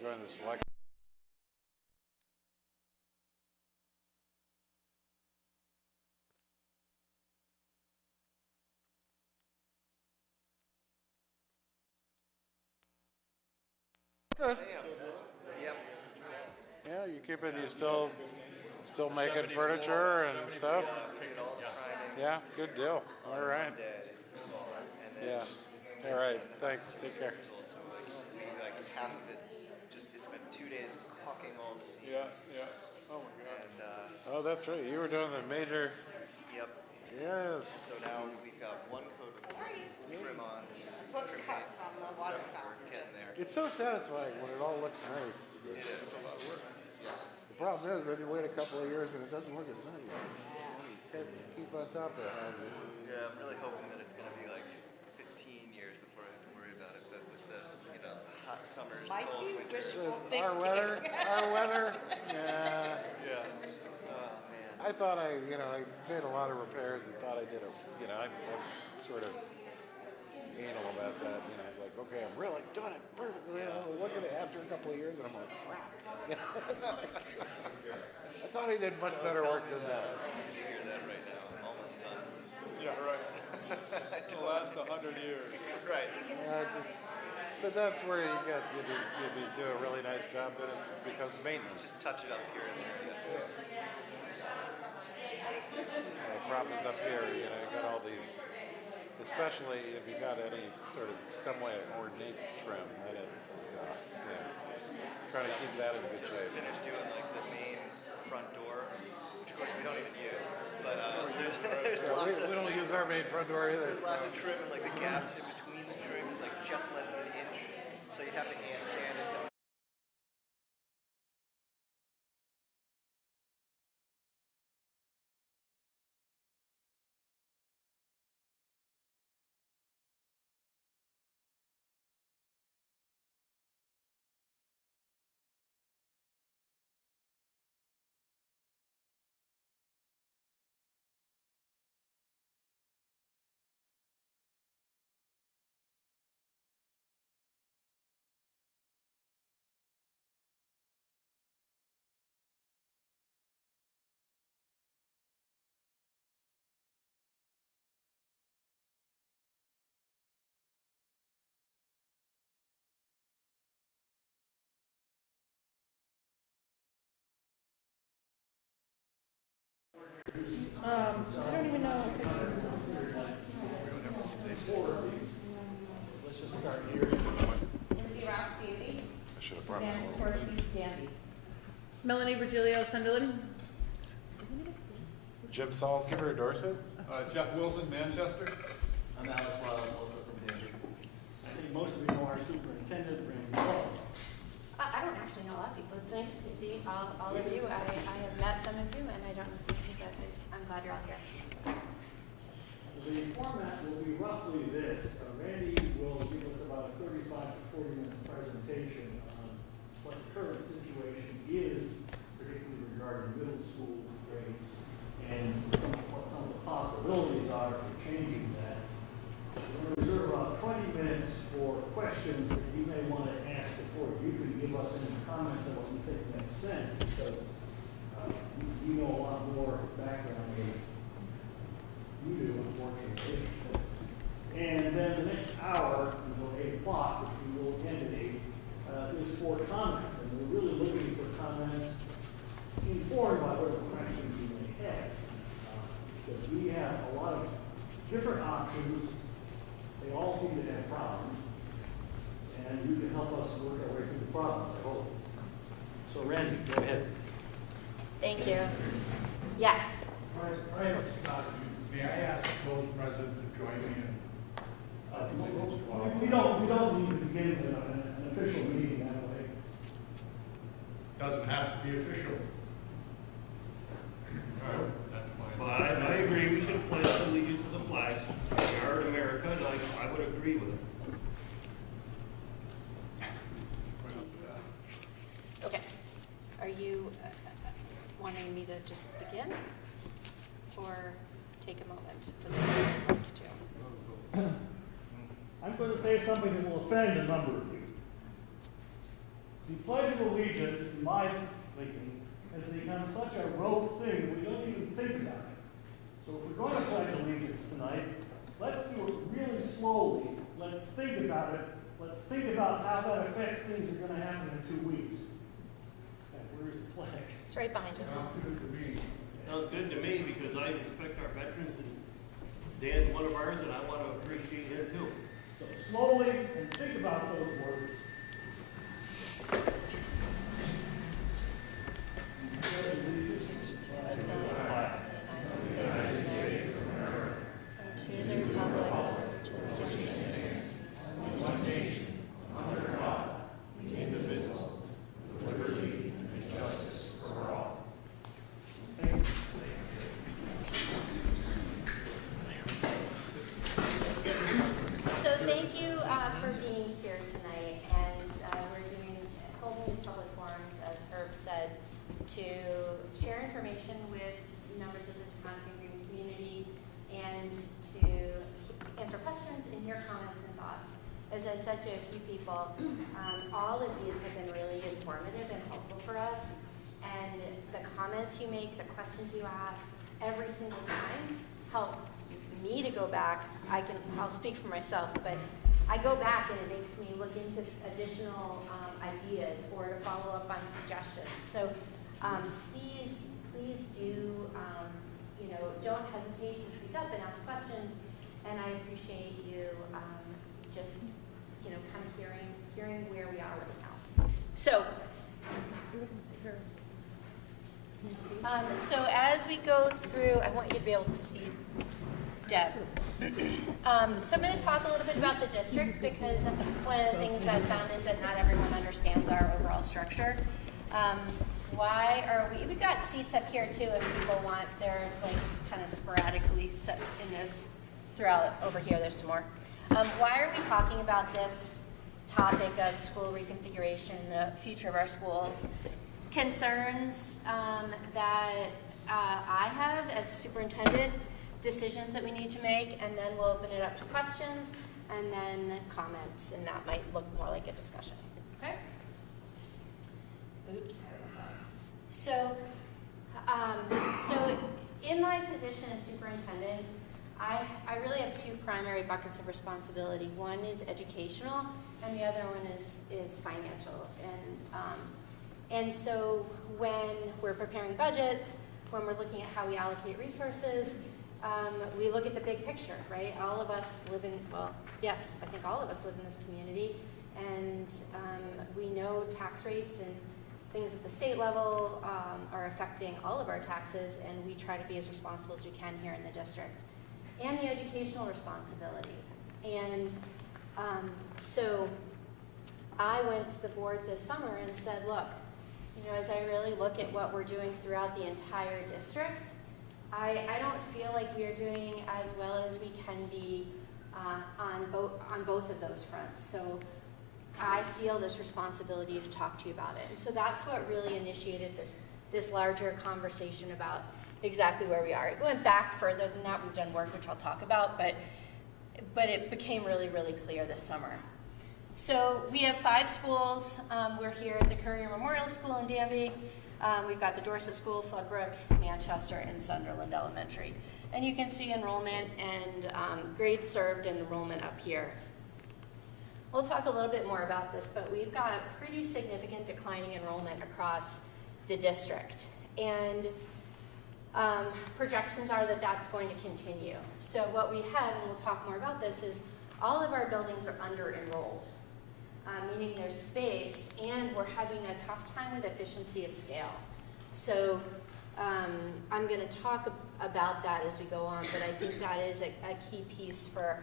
join the select. Good. Yep. Yeah, you still making furniture and stuff? We did all the priming. Yeah, good deal. All right. And then, Yeah. All right. Thanks. Take care. So like half of it, it's been 2 days caulking all the seams. Yeah. Oh my God. And Oh, that's right. You were doing the major. yep. Yes. So now we've got one coat of trim on. Put cups on the water fountain. We're getting there. It's so satisfying when it all looks nice. It is. The problem is, then you wait a couple of years and it doesn't look as nice. You can't keep on top of the houses. Yeah, I'm really hoping that it's going to be like 15 years before I have to worry about it. But with the hot summers, Might cold be winters. wishful thinking. Our weather. Yeah. Yeah. Oh man. I thought I made a lot of repairs and thought I did I'm sort of anal about that. I was like, okay, I'm really doing it perfectly. Look at it after a couple of years, and I'm like, crap. I thought I did much better work than that. You hear that right now? I'm almost done. Yeah, right. It'll last 100 years. Right. But that's where you do a really nice job, then it becomes maintenance. Just touch it up here and there. Yeah. The problem is up here, you got all these, especially if you got any sort of somewhat ornate trim, then it's, trying to keep that in good Just shape. finished doing like the main front door, which of course we don't even use. But there's lots of We don't use our main front door either. there's lots of trim and like the gaps in between the trim is like just less than an inch, so you have to hand sand it. I don't even know if Let's just start here. Lindsay Rock, Daisy. I should have brought Dan this Corsi, Danby. Melanie Virgilio, Sunderland. Jim Salzgiver, Dorset? Jeff Wilson, Manchester. I'm Alex Wild, also from Denver. I think most of you know our superintendent, Randy Hall. I don't actually know a lot of people. It's nice to see all of you. I have met some of you, and I don't know some of you, but I'm glad you're all here. The format will be roughly this. Randy will give us about a 35 to 40 minute presentation on what the current situation is, particularly regarding middle school grades, and what some of the possibilities are for changing that. We're going to reserve about 20 minutes for questions that you may want to ask before you can give us any comments on what you think makes sense, because you know a lot more background than you do, unfortunately. And then the next hour until 8 o'clock, which we will end at 8, is for comments. And we're really looking for comments informed by whatever questions you may have. Because we have a lot of different options. They all seem to have problems. And you can help us work our way through the problems, I hope. So Randy, go ahead. Thank you. Yes. May I ask both presidents to join me in? We don't need to begin an official meeting that way. Doesn't have to be official. That's fine. But I agree, we should pledge allegiance to the flag. We are in America, and I would agree with it. Okay. Are you wanting me to just begin? Or take a moment for those who would like to? I'm going to say something that will offend a number of you. The Pledge of Allegiance, in my thinking, has become such a rote thing, we don't even think about it. So if we're going to pledge allegiance tonight, let's do it really slowly. Let's think about it. Let's think about how that affects things that are going to happen in 2 weeks. And where's the flag? It's right behind you. Sounds good to me. Sounds good to me because I respect our veterans and Dan's one of ours and I want to appreciate him too. So slowly and think about those words. Allegiance to the flag of the United States of America, and to the republic which stands one nation, under God, indivisible, with liberty and justice for all. So thank you for being here tonight, and we're holding these public forums, as Herb said, to share information with members of the Taconic and Green community and to answer questions and hear comments and thoughts. As I said to a few people, all of these have been really informative and helpful for us, and the comments you make, the questions you ask, every single time help me to go back. I'll speak for myself, but I go back and it makes me look into additional ideas or to follow up on suggestions. So please do, don't hesitate to speak up and ask questions. And I appreciate you just, kind of hearing where we are right now. So as we go through, I want you to be able to see Deb. So I'm going to talk a little bit about the district because one of the things I've found is that not everyone understands our overall structure. Why are we've got seats up here too if people want, there's like kind of sporadically set in this throughout over here, there's some more. Why are we talking about this topic of school reconfiguration and the future of our schools? Concerns that I have as superintendent, decisions that we need to make, and then we'll open it up to questions and then comments, and that might look more like a discussion. Okay? Oops. So in my position as superintendent, I really have two primary buckets of responsibility. One is educational, and the other one is financial. And so when we're preparing budgets, when we're looking at how we allocate resources, we look at the big picture, right? All of us live in, well, yes, I think all of us live in this community, and we know tax rates and things at the state level are affecting all of our taxes, and we try to be as responsible as we can here in the district. And the educational responsibility. And so I went to the board this summer and said, look, as I really look at what we're doing throughout the entire district, I don't feel like we are doing as well as we can be on both of those fronts. So I feel this responsibility to talk to you about it. And so that's what really initiated this larger conversation about exactly where we are. It went back further than that. We've done work which I'll talk about, but it became really, really clear this summer. So we have 5 schools. We're here at the Currier Memorial School in Danby. We've got the Dorset School, Floodbrook, Manchester, and Sunderland Elementary. And you can see enrollment and grades served and enrollment up here. We'll talk a little bit more about this, but we've got pretty significant declining enrollment across the district. And projections are that that's going to continue. So what we have, and we'll talk more about this, is all of our buildings are under-enrolled, meaning there's space, and we're having a tough time with efficiency of scale. So I'm going to talk about that as we go on, but I think that is a key piece for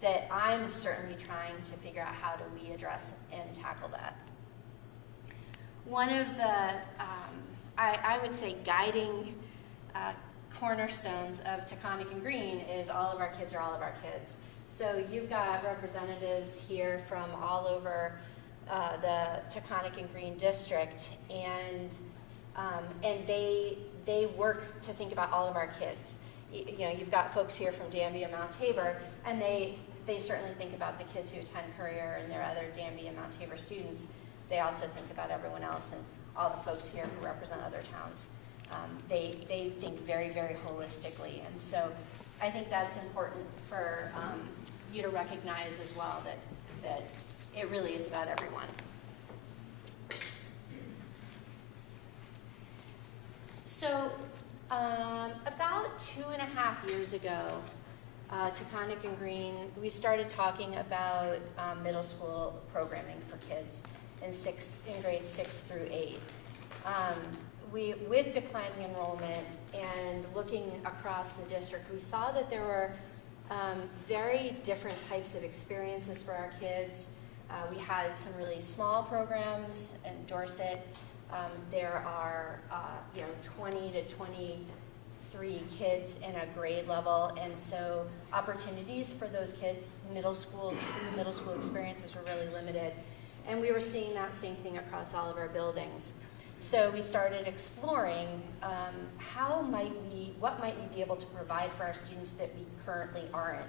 that I'm certainly trying to figure out how do we address and tackle that. One of the, I would say, guiding cornerstones of Taconic and Green is all of our kids are all of our kids. So you've got representatives here from all over the Taconic and Green district, and they work to think about all of our kids. You've got folks here from Danby and Mount Tabor, and they certainly think about the kids who attend Currier and their other Danby and Mount Tabor students. they also think about everyone else and all the folks here who represent other towns. They think very, very holistically, and so I think that's important for you to recognize as well, that it really is about everyone. So about 2.5 years ago, Taconic and Green, we started talking about middle school programming for kids in grades 6 through 8. With declining enrollment and looking across the district, we saw that there were very different types of experiences for our kids. We had some really small programs in Dorset. There are 20 to 23 kids in a grade level, and so opportunities for those kids, true middle school experiences were really limited. And we were seeing that same thing across all of our buildings. So we started exploring what might we be able to provide for our students that we currently aren't.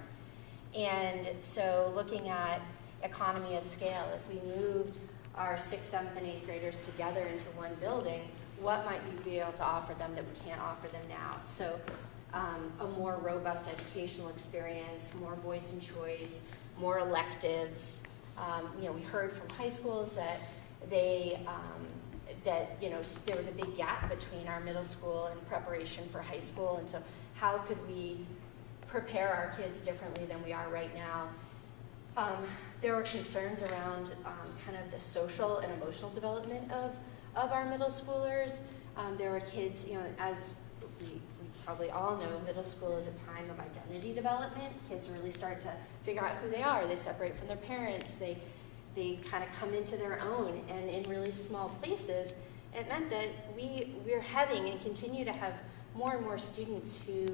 And so looking at economy of scale, if we moved our 6th, 7th, and 8th graders together into one building, what might we be able to offer them that we can't offer them now? So a more robust educational experience, more voice and choice, more electives. We heard from high schools that there was a big gap between our middle school and preparation for high school, and so how could we prepare our kids differently than we are right now? There were concerns around kind of the social and emotional development of our middle schoolers. There were kids, as we probably all know, middle school is a time of identity development. Kids really start to figure out who they are. They separate from their parents. They kind of come into their own, and in really small places, it meant that we're having and continue to have more and more students who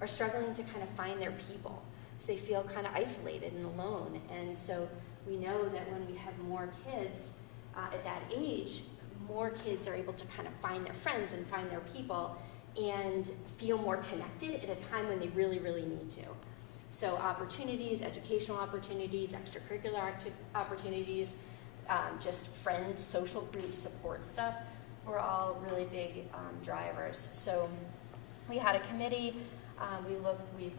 are struggling to kind of find their people. So they feel kind of isolated and alone. And so we know that when we have more kids at that age, more kids are able to kind of find their friends and find their people and feel more connected at a time when they really, really need to. So opportunities, educational opportunities, extracurricular opportunities, just friends, social groups, support stuff, were all really big drivers. So we had a committee. We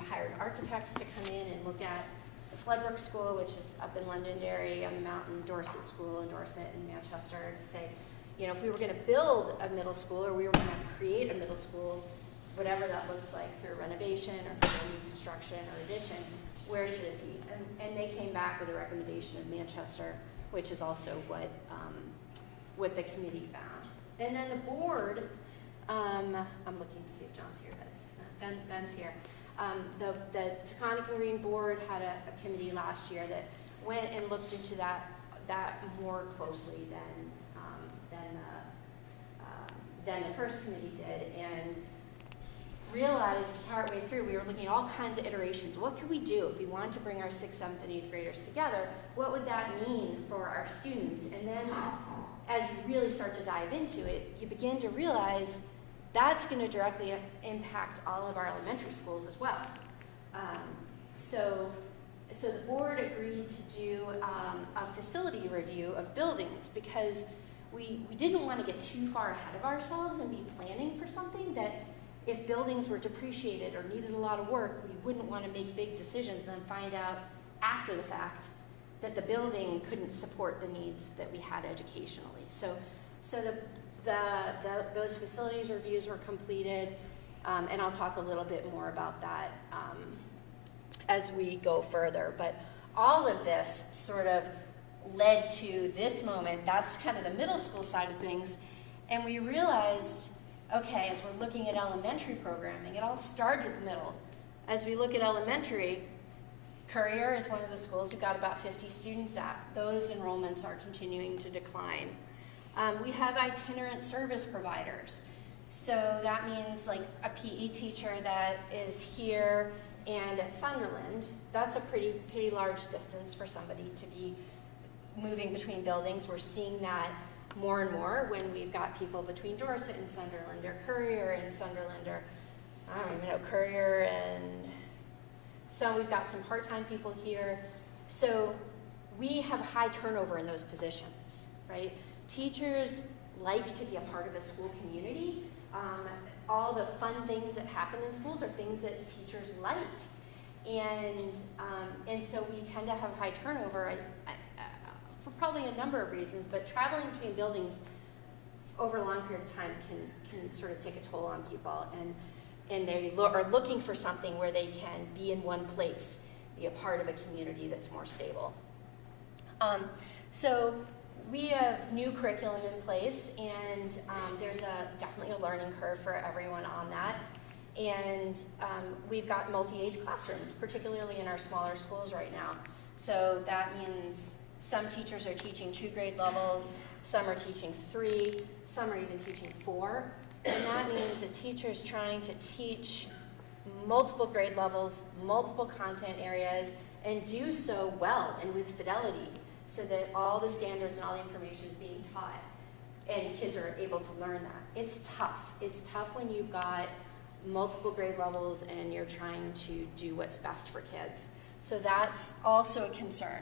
hired architects to come in and look at the Floodbrook School, which is up in Londonderry on the mountain, Dorset School in Dorset and Manchester, to say, if we were going to build a middle school or we were going to create a middle school, whatever that looks like, through renovation or through new construction or addition, where should it be? And they came back with a recommendation of Manchester, which is also what the committee found. And then the board, I'm looking to see if John's here, but he's not. Ben's here. The Taconic and Green board had a committee last year that went and looked into that more closely than the first committee did, and realized partway through we were looking at all kinds of iterations. What could we do if we wanted to bring our 6th, 7th, and 8th graders together? What would that mean for our students? And then as you really start to dive into it, you begin to realize that's going to directly impact all of our elementary schools as well. So the board agreed to do a facility review of buildings, because we didn't want to get too far ahead of ourselves and be planning for something that, if buildings were depreciated or needed a lot of work, we wouldn't want to make big decisions and then find out after the fact that the building couldn't support the needs that we had educationally. So those facilities reviews were completed, and I'll talk a little bit more about that as we go further. But all of this sort of led to this moment. That's kind of the middle school side of things. And we realized, okay, as we're looking at elementary programming, it all started at the middle. As we look at elementary, Currier is one of the schools we've got about 50 students at. Those enrollments are continuing to decline. We have itinerant service providers. So that means like a PE teacher that is here and at Sunderland. That's a pretty large distance for somebody to be moving between buildings. We're seeing that more and more when we've got people between Dorset and Sunderland, or Currier and Sunderland, or I don't even know, Currier, and so we've got some part-time people here. So we have high turnover in those positions. right? Teachers like to be a part of a school community. All the fun things that happen in schools are things that teachers like. And so we tend to have high turnover for probably a number of reasons, but traveling between buildings over a long period of time can sort of take a toll on people, and they are looking for something where they can be in one place, be a part of a community that's more stable. So we have new curriculum in place, and there's definitely a learning curve for everyone on that. And we've got multi-age classrooms, particularly in our smaller schools right now. So that means some teachers are teaching 2 grade levels, some are teaching 3, some are even teaching 4. And that means a teacher's trying to teach multiple grade levels, multiple content areas, and do so well and with fidelity, so that all the standards and all the information is being taught and kids are able to learn that. It's tough. It's tough when you've got multiple grade levels and you're trying to do what's best for kids. So that's also a concern.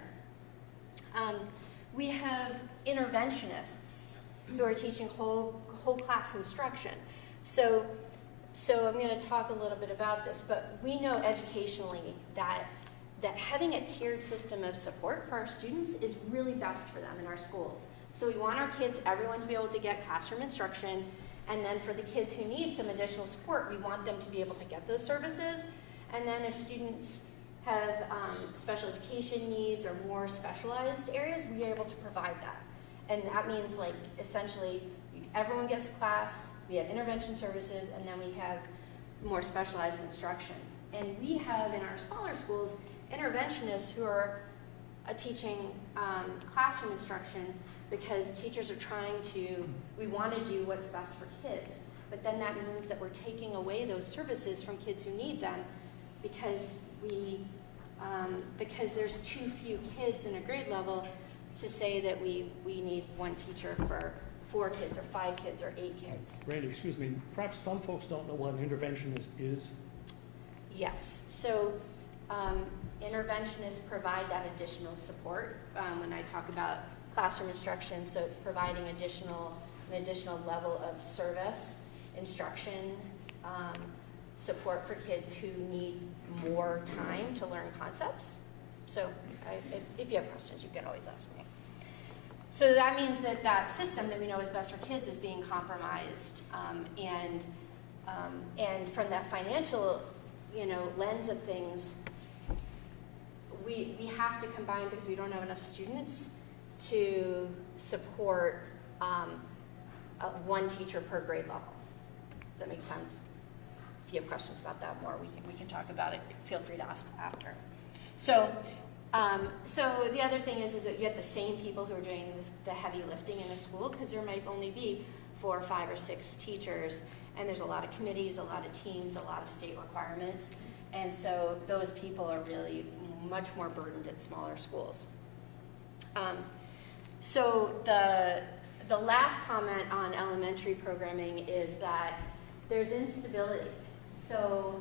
We have interventionists who are teaching whole class instruction. So I'm going to talk a little bit about this, but we know educationally that having a tiered system of support for our students is really best for them in our schools. So we want our kids, everyone, to be able to get classroom instruction, and then for the kids who need some additional support, we want them to be able to get those services. And then if students have special education needs or more specialized areas, we are able to provide that. And that means, like, essentially, everyone gets class, we have intervention services, and then we have more specialized instruction. And we have in our smaller schools interventionists who are teaching classroom instruction, because teachers are trying to, we want to do what's best for kids, but then that means that we're taking away those services from kids who need them, because because there's too few kids in a grade level to say that we need one teacher for 4 kids or 5 kids or 8 kids. Randy, excuse me, perhaps some folks don't know what an interventionist is. Yes, so interventionists provide that additional support when I talk about classroom instruction. So it's providing an additional level of service, instruction, support for kids who need more time to learn concepts. So if you have questions, you can always ask me. So that means that system that we know is best for kids is being compromised, and from that financial, lens of things, we have to combine, because we don't have enough students to support one teacher per grade level. Does that make sense? If you have questions about that more, we can talk about it. Feel free to ask after. So the other thing is that you have the same people who are doing the heavy lifting in a school, because there might only be 4 or 5 or 6 teachers, and there's a lot of committees, a lot of teams, a lot of state requirements, and so those people are really much more burdened at smaller schools. So the last comment on elementary programming is that there's instability. So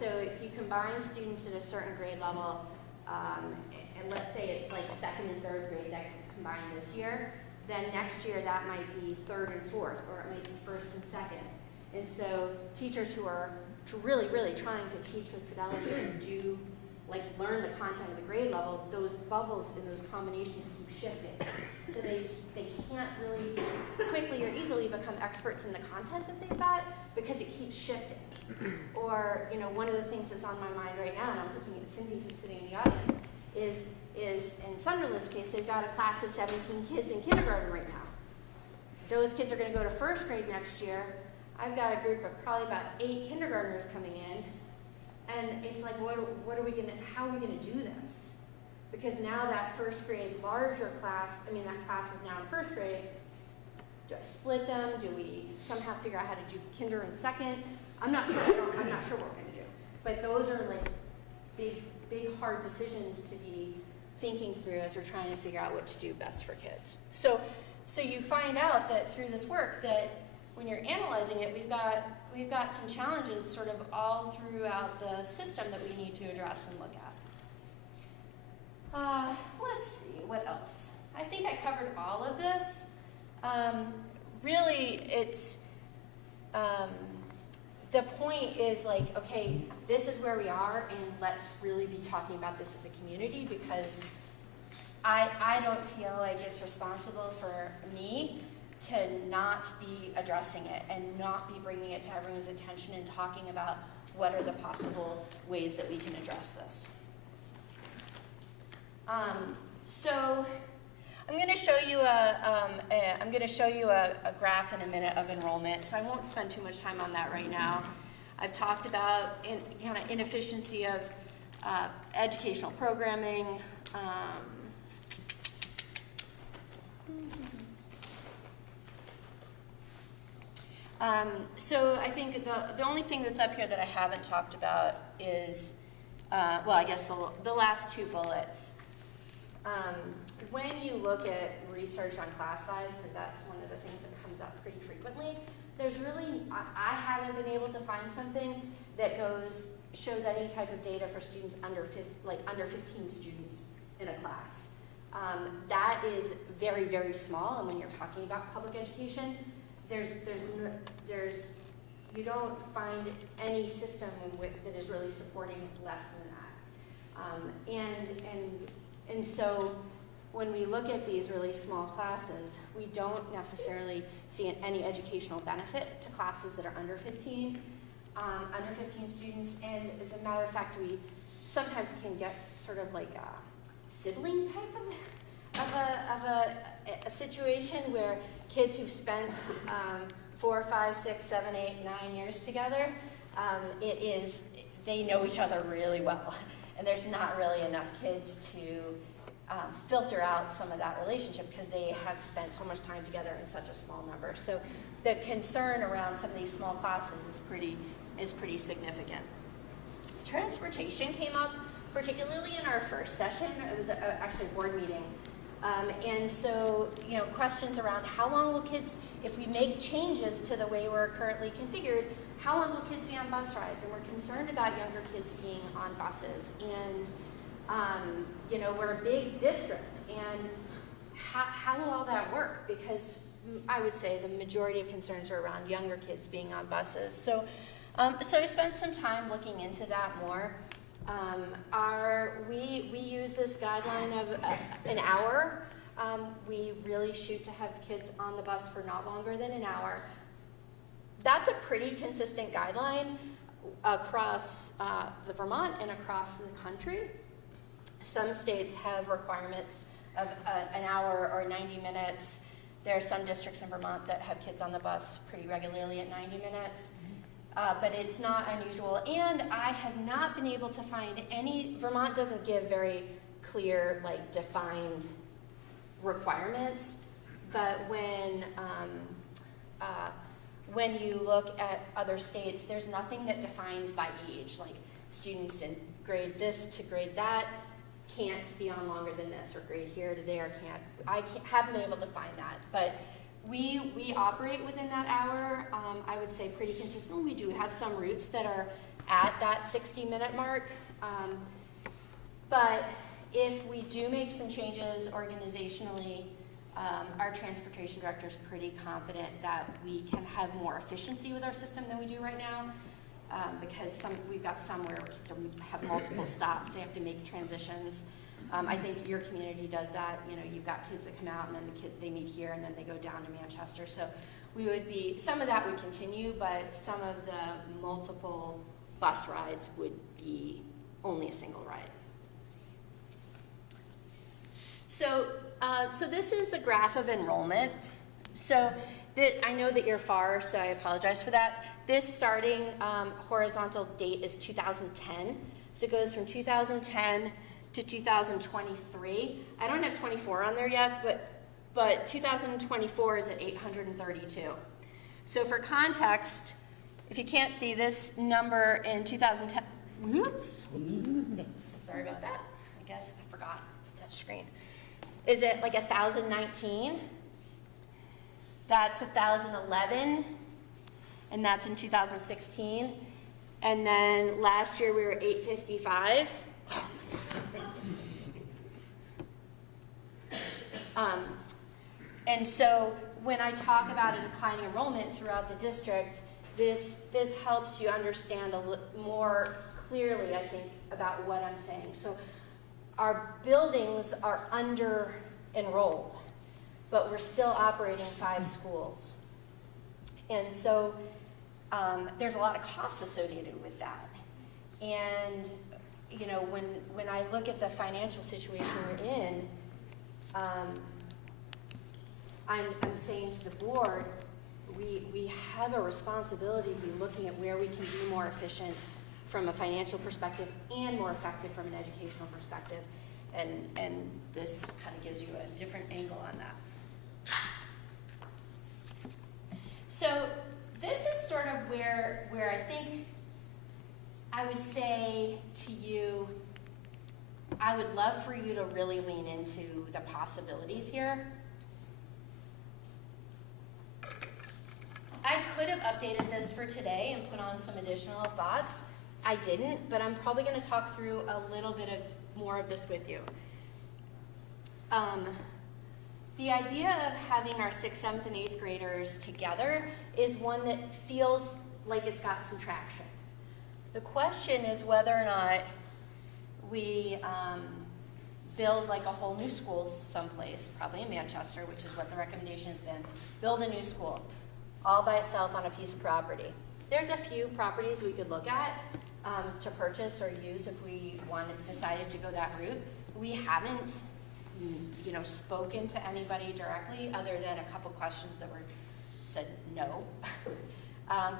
if you combine students at a certain grade level, and let's say it's like 2nd and 3rd grade that combined this year, then next year that might be 3rd and 4th, or it might be 1st and 2nd. And so teachers who are really, really trying to teach with fidelity and learn the content of the grade level, those bubbles and those combinations keep shifting. So they can't really quickly or easily become experts in the content that they've got, because it keeps shifting. Or, one of the things that's on my mind right now, and I'm looking at Cindy who's sitting in the audience, is in Sunderland's case, they've got a class of 17 kids in kindergarten right now. Those kids are going to go to 1st grade next year. I've got a group of probably about 8 kindergartners coming in, and it's like, how are we going to do this? Because now that 1st grade larger class, that class is now in 1st grade. Do I split them? Do we somehow figure out how to do kinder and 2nd? I'm not sure. I'm not sure what we're going to do. But those are like big hard decisions to be thinking through as we're trying to figure out what to do best for kids. So you find out that through this work that when you're analyzing it, we've got some challenges sort of all throughout the system that we need to address and look at. Let's see, what else? I think I covered all of this. Really, it's, the point is like, okay, this is where we are, and let's really be talking about this as a community, because I don't feel like it's responsible for me to not be addressing it and not be bringing it to everyone's attention and talking about what are the possible ways that we can address this. So I'm going to show you a graph in a minute of enrollment. So I won't spend too much time on that right now. I've talked about kind of inefficiency of educational programming. So I think the only thing that's up here that I haven't talked about is, well, I guess the last two bullets. When you look at research on class size, because that's one of the things that comes up pretty frequently, there's really, I haven't been able to find something that shows any type of data for students under 15 students in a class. That is very, very small, and when you're talking about public education, you don't find any system that is really supporting less than that. And so when we look at these really small classes, we don't necessarily see any educational benefit to classes that are under 15 students. And as a matter of fact, we sometimes can get sort of like a sibling type of a situation where kids who've spent 4, 5, 6, 7, 8, 9 years together, they know each other really well. And there's not really enough kids to filter out some of that relationship because they have spent so much time together in such a small number. So the concern around some of these small classes is pretty significant. Transportation came up, particularly in our first session. It was actually a board meeting. And so, questions around how long will kids, if we make changes to the way we're currently configured, how long will kids be on bus rides? And we're concerned about younger kids being on buses. And, we're a big district. And how will all that work? Because I would say the majority of concerns are around younger kids being on buses. So I spent some time looking into that more. We use this guideline of an hour. We really shoot to have kids on the bus for not longer than an hour. That's a pretty consistent guideline across the Vermont and across the country. Some states have requirements of an hour or 90 minutes. There are some districts in Vermont that have kids on the bus pretty regularly at 90 minutes. But it's not unusual, and I have not been able to find Vermont doesn't give very clear, defined requirements, but when you look at other states, there's nothing that defines by age, like students in grade this to grade that can't be on longer than this, or grade here to there haven't been able to find that, but we operate within that hour, I would say pretty consistently. We do have some routes that are at that 60-minute mark. But if we do make some changes organizationally, our transportation director is pretty confident that we can have more efficiency with our system than we do right now. Because we've got somewhere where kids have multiple stops, they have to make transitions. I think your community does that. You've got kids that come out and then they meet here and then they go down to Manchester. So some of that would continue, but some of the multiple bus rides would be only a single ride. So this is the graph of enrollment. So I know that you're far, so I apologize for that. This starting horizontal date is 2010. So it goes from 2010 to 2023. I don't have 24 on there yet, but 2024 is at 832. So for context, if you can't see this number in 2010, whoops, sorry about that. I guess I forgot, it's a touch screen. Is it like 1,019? That's 1,011, and that's in 2016. And then last year we were 855. And so when I talk about a declining enrollment throughout the district, this helps you understand more clearly, I think, about what I'm saying. So our buildings are under enrolled, but we're still operating 5 schools. And so there's a lot of costs associated with that. And you know, when I look at the financial situation we're in, I'm saying to the board, we have a responsibility to be looking at where we can be more efficient from a financial perspective and more effective from an educational perspective. And this kind of gives you a different angle on that. So this is sort of where I think I would say to you, I would love for you to really lean into the possibilities here. I could have updated this for today and put on some additional thoughts. I didn't, but I'm probably going to talk through a little bit more of this with you. The idea of having our 6th, 7th, and 8th graders together is one that feels like it's got some traction. The question is whether or not we build like a whole new school someplace, probably in Manchester, which is what the recommendation has been. Build a new school, all by itself on a piece of property. There's a few properties we could look at to purchase or use if we decided to go that route. We haven't, you know, spoken to anybody directly other than a couple questions that were said no.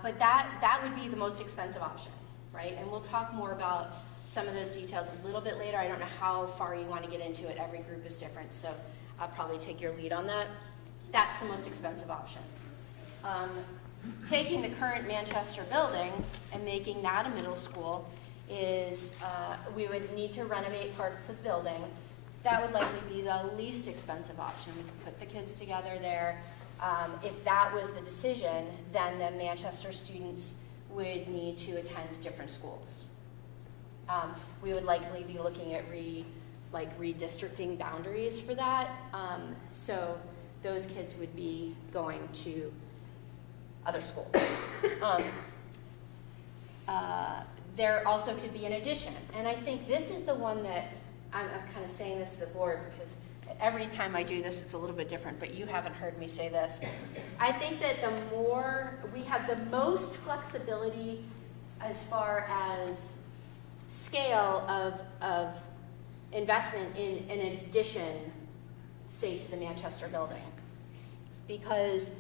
But that would be the most expensive option, right? And we'll talk more about some of those details a little bit later. I don't know how far you want to get into it. Every group is different, so I'll probably take your lead on that. That's the most expensive option. Taking the current Manchester building and making that a middle school is, we would need to renovate parts of the building. That would likely be the least expensive option. We could put the kids together there. If that was the decision, then the Manchester students would need to attend different schools. We would likely be looking at redistricting boundaries for that. So those kids would be going to other schools. There also could be an addition. And I think this is the one that I'm kind of saying this to the board because every time I do this, it's a little bit different, but you haven't heard me say this. I think that the more, we have the most flexibility as far as scale of investment in an addition, say, to the Manchester building. Because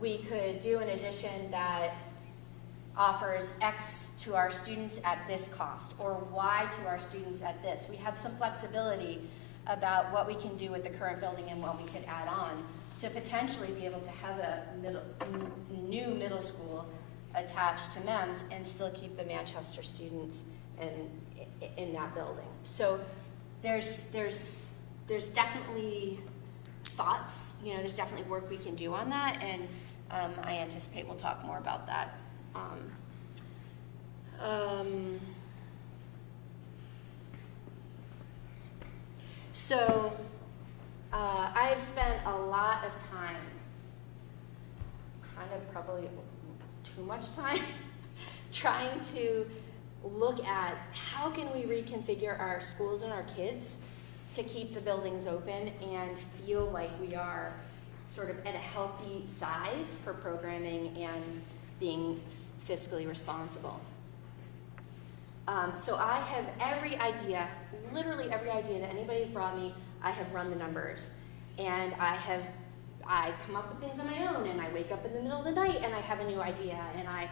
we could do an addition that offers X to our students at this cost, or Y to our students at this. We have some flexibility about what we can do with the current building and what we could add on to potentially be able to have a new middle school attached to MEMS and still keep the Manchester students in that building. So there's definitely thoughts, you know, there's definitely work we can do on that, and I anticipate we'll talk more about that. So I've spent a lot of time, kind of probably too much time, trying to look at how can we reconfigure our schools and our kids to keep the buildings open and feel like we are sort of at a healthy size for programming and being fiscally responsible. So I have every idea, literally every idea that anybody's brought me, I have run the numbers. And I come up with things on my own, and I wake up in the middle of the night and I have a new idea. And I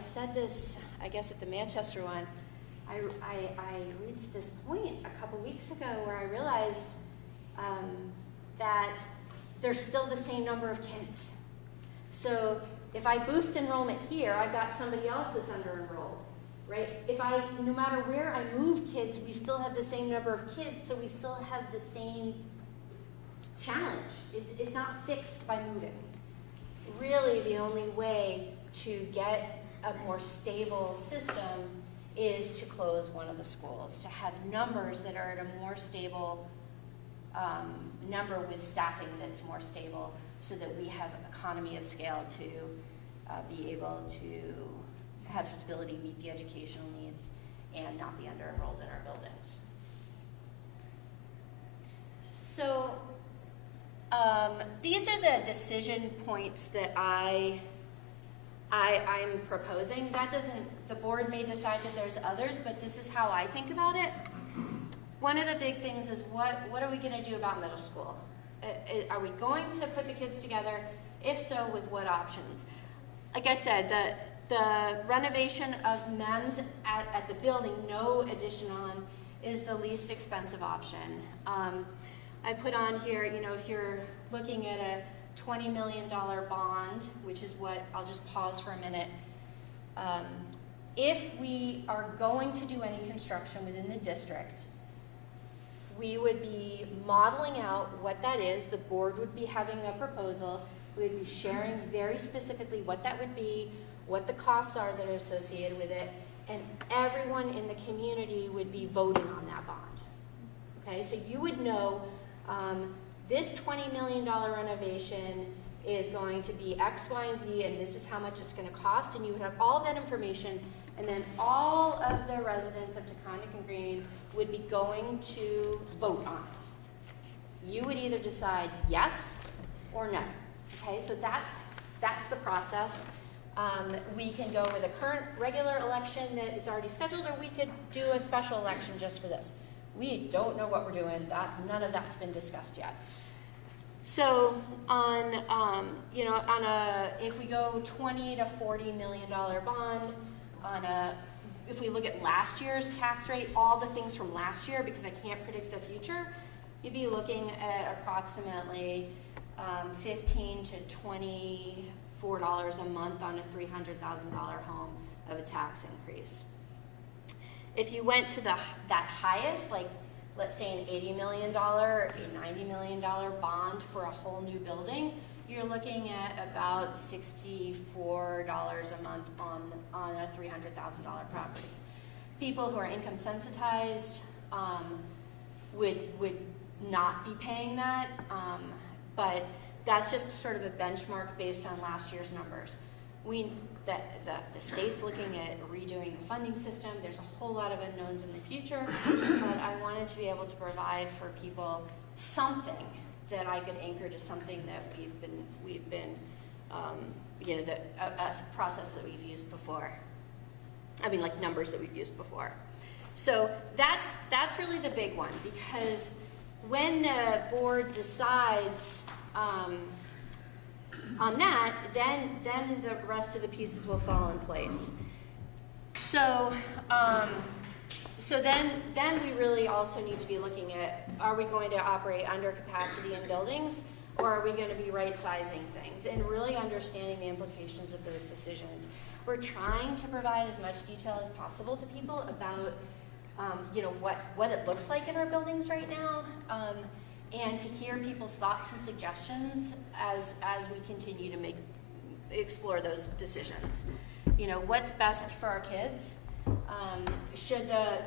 said this, I guess at the Manchester one, I reached this point a couple weeks ago where I realized that there's still the same number of kids. So if I boost enrollment here, I've got somebody else that's under-enrolled, right? No matter where I move kids, we still have the same number of kids, so we still have the same challenge. It's not fixed by moving. Really, the only way to get a more stable system is to close one of the schools, to have numbers that are at a more stable number with staffing that's more stable so that we have economy of scale to be able to have stability, meet the educational needs, and not be under-enrolled in our buildings. So these are the decision points that I'm proposing. That doesn't, the board may decide that there's others, but this is how I think about it. One of the big things is what are we going to do about middle school? Are we going to put the kids together? If so, with what options? Like I said, the renovation of MEMS at the building, no addition on, is the least expensive option. I put on here, you know, if you're looking at a $20 million bond, which is what, I'll just pause for a minute. If we are going to do any construction within the district, we would be modeling out what that is. The board would be having a proposal. We would be sharing very specifically what that would be, what the costs are that are associated with it, and everyone in the community would be voting on that bond. Okay, so you would know this $20 million renovation is going to be X, Y, and Z, and this is how much it's going to cost, and you would have all that information, and then all of the residents of Taconic and Green would be going to vote on it. You would either decide yes or no. Okay, so that's the process. We can go with a current regular election that is already scheduled, or we could do a special election just for this. We don't know what we're doing. None of that's been discussed yet. So on, you know, if we go $20 to $40 million bond, if we look at last year's tax rate, all the things from last year, because I can't predict the future, you'd be looking at approximately $15 to $24 a month on a $300,000 home of a tax increase. If you went to that highest, like let's say an $80 million, a $90 million bond for a whole new building, you're looking at about $64 a month on a $300,000 property. People who are income sensitized would not be paying that, but that's just sort of a benchmark based on last year's numbers. The state's looking at redoing the funding system. There's a whole lot of unknowns in the future, but I wanted to be able to provide for people something that I could anchor to something that we've been you know, a process that we've used before. I mean, like numbers that we've used before. So that's really the big one, because when the board decides on that, then the rest of the pieces will fall in place. So so then we really also need to be looking at, are we going to operate under capacity in buildings, or are we going to be right-sizing things and really understanding the implications of those decisions? We're trying to provide as much detail as possible to people about you know, what it looks like in our buildings right now, and to hear people's thoughts and suggestions as we continue to explore those decisions. You know, what's best for our kids? Should the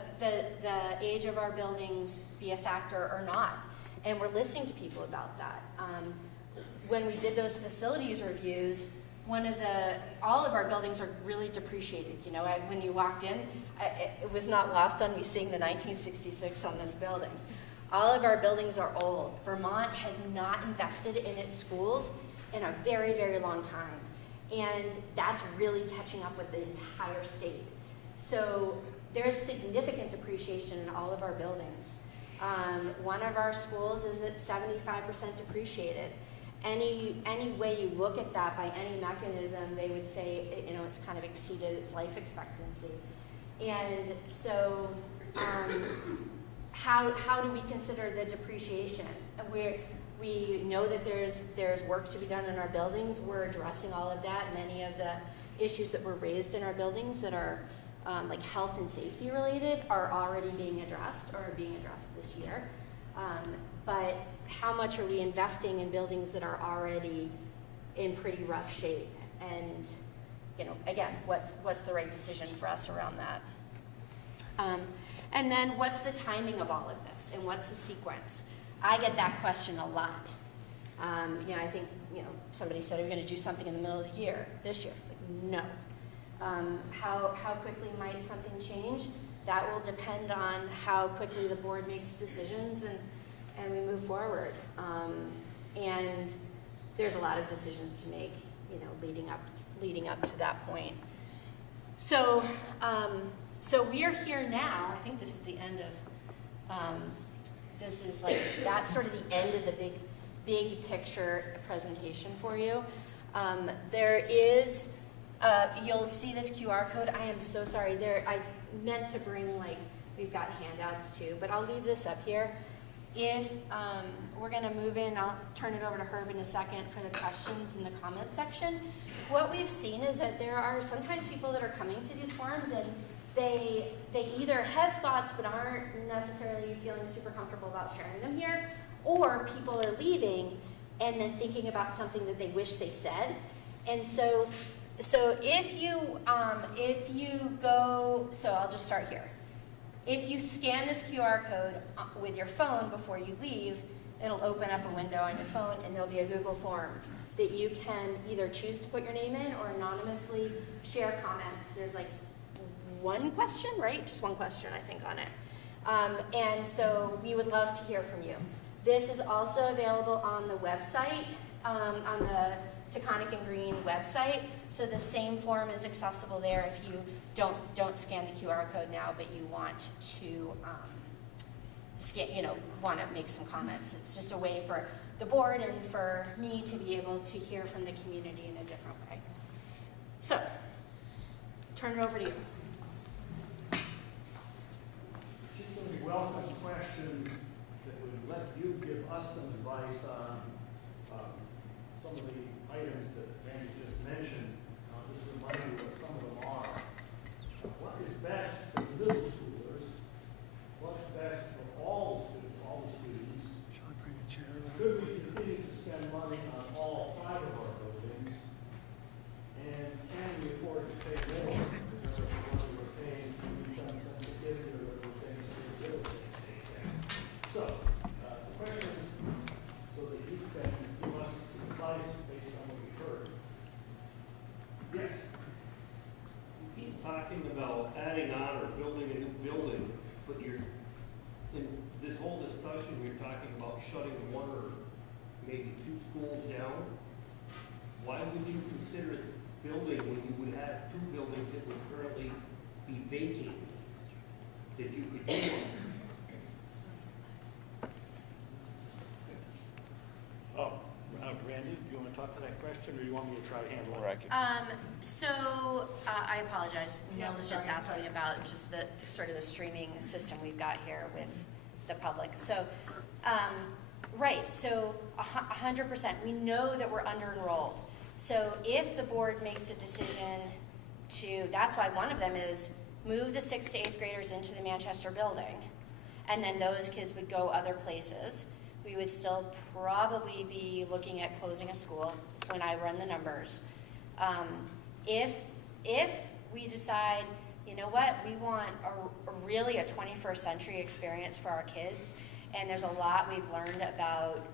age of our buildings be a factor or not? And we're listening to people about that. When we did those facilities reviews, all of our buildings are really depreciated. You know, when you walked in, it was not lost on me seeing the 1966 on this building. All of our buildings are old. Vermont has not invested in its schools in a very, very long time. And that's really catching up with the entire state. So there's significant depreciation in all of our buildings. One of our schools is at 75% depreciated. Any way you look at that by any mechanism, they would say, you know, it's kind of exceeded its life expectancy. And so how do we consider the depreciation? We know that there's work to be done in our buildings. We're addressing all of that. Many of the issues that were raised in our buildings that are like health and safety related are already being addressed or are being addressed this year. But how much are we investing in buildings that are already in pretty rough shape? And you know, again, what's the right decision for us around that? And then what's the timing of all of this, and what's the sequence? I get that question a lot. You know, I think, you know, somebody said, are we going to do something in the middle of the year, this year? It's like, no. How quickly might something change? That will depend on how quickly the board makes decisions and we move forward. And there's a lot of decisions to make, you know, leading up to that point. So, so we are here now. I think this is the end of, this is like, that's sort of the end of the big picture presentation for you. There is, you'll see this QR code. I am so sorry. I meant to bring, like, we've got handouts too, but I'll leave this up here. If we're going to move in, I'll turn it over to Herb in a second for the questions in the comment section. What we've seen is that there are sometimes people that are coming to these forums and they either have thoughts but aren't necessarily feeling super comfortable about sharing them here, or people are leaving and then thinking about something that they wish they said. And so if you go, so I'll just start here. If you scan this QR code with your phone before you leave, it'll open up a window on your phone and there'll be a Google form that you can either choose to put your name in or anonymously share comments. There's like one question, right? Just one question, I think, on it. And so we would love to hear from you. This is also available on the website, on the Taconic and Green website. So the same form is accessible there if you don't scan the QR code now, but you want to scan, you know, want to make some comments. It's just a way for the board and for me to be able to hear from the community in a different way. So, turn it over to you. Particularly welcome questions that would let you give us some advice on some of the items that Randy just mentioned. I'll just remind you what some of them are. What is best for the middle schoolers? What's best for all the students? Should we continue to spend money on all 5 of our buildings? And can we afford to pay more compared to what we were paying when we done sensitivity or what we were paying suitability? So, the question is, so that you can give us some advice based on what we've heard. Yes? You keep talking about adding on or building a new building, but in this whole discussion, you're talking about shutting 1 or maybe 2 schools down. Why would you consider building when you would have 2 buildings that would currently be vacated that you could utilize? Randy, do you want to talk to that question, or do you want me to try to handle it? So I apologize. Neil was just asking about just the sort of the streaming system we've got here with the public. So, right. So 100%. We know that we're under enrolled. So if the board makes a decision to, that's why one of them is move the 6th to 8th graders into the Manchester building, and then those kids would go other places. We would still probably be looking at closing a school when I run the numbers. If we decide, you know what, we want really a 21st century experience for our kids, and there's a lot we've learned about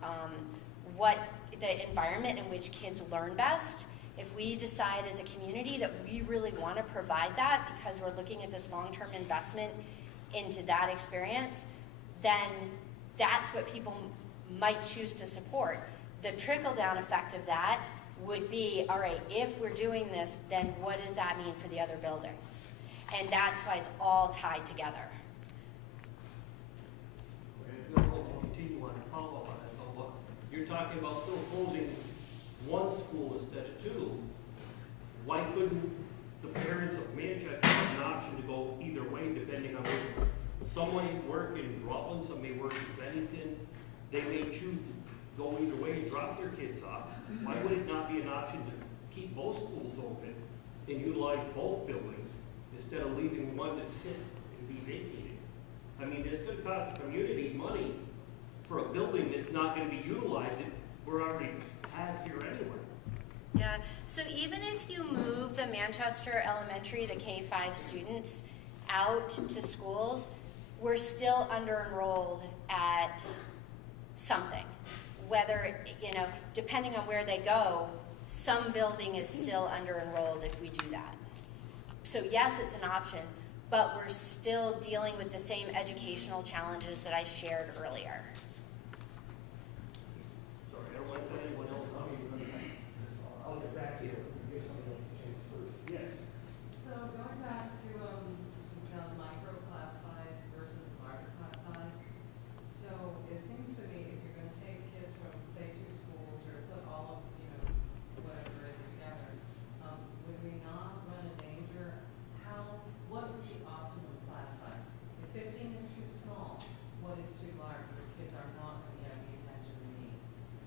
what the environment in which kids learn best. If we decide as a community that we really want to provide that because we're looking at this long-term investment into that experience, then that's what people might choose to support. The trickle-down effect of that would be, all right, if we're doing this, then what does that mean for the other buildings? And that's why it's all tied together. If you'll continue on and follow on it, so you're talking about still closing 1 school instead of 2. Why couldn't the parents of Manchester have an option to go either way depending on which one? Some may work in Rutland, some may work in Bennington. They may choose to go either way and drop their kids off. Why would it not be an option to keep both schools open and utilize both buildings instead of leaving one to sit and be vacated? I mean, it's going to cost the community money for a building that's not going to be utilized that we're already have here anyway. Yeah, so even if you move the Manchester Elementary, the K-5 students out to schools, we're still under enrolled at something. Whether, depending on where they go, some building is still under-enrolled if we do that. So yes, it's an option, but we're still dealing with the same educational challenges that I shared earlier. Sorry, I don't want to put anyone else on. I'll get back to you and give some of those things first. Yes. So going back to the micro class size versus larger class size, so it seems to me if you're going to take kids from, say, two schools or put all of, whatever it is together, would we not run a danger? What is the optimum class size? If 15 is too small, what is too large where kids are not going to get the attention they need?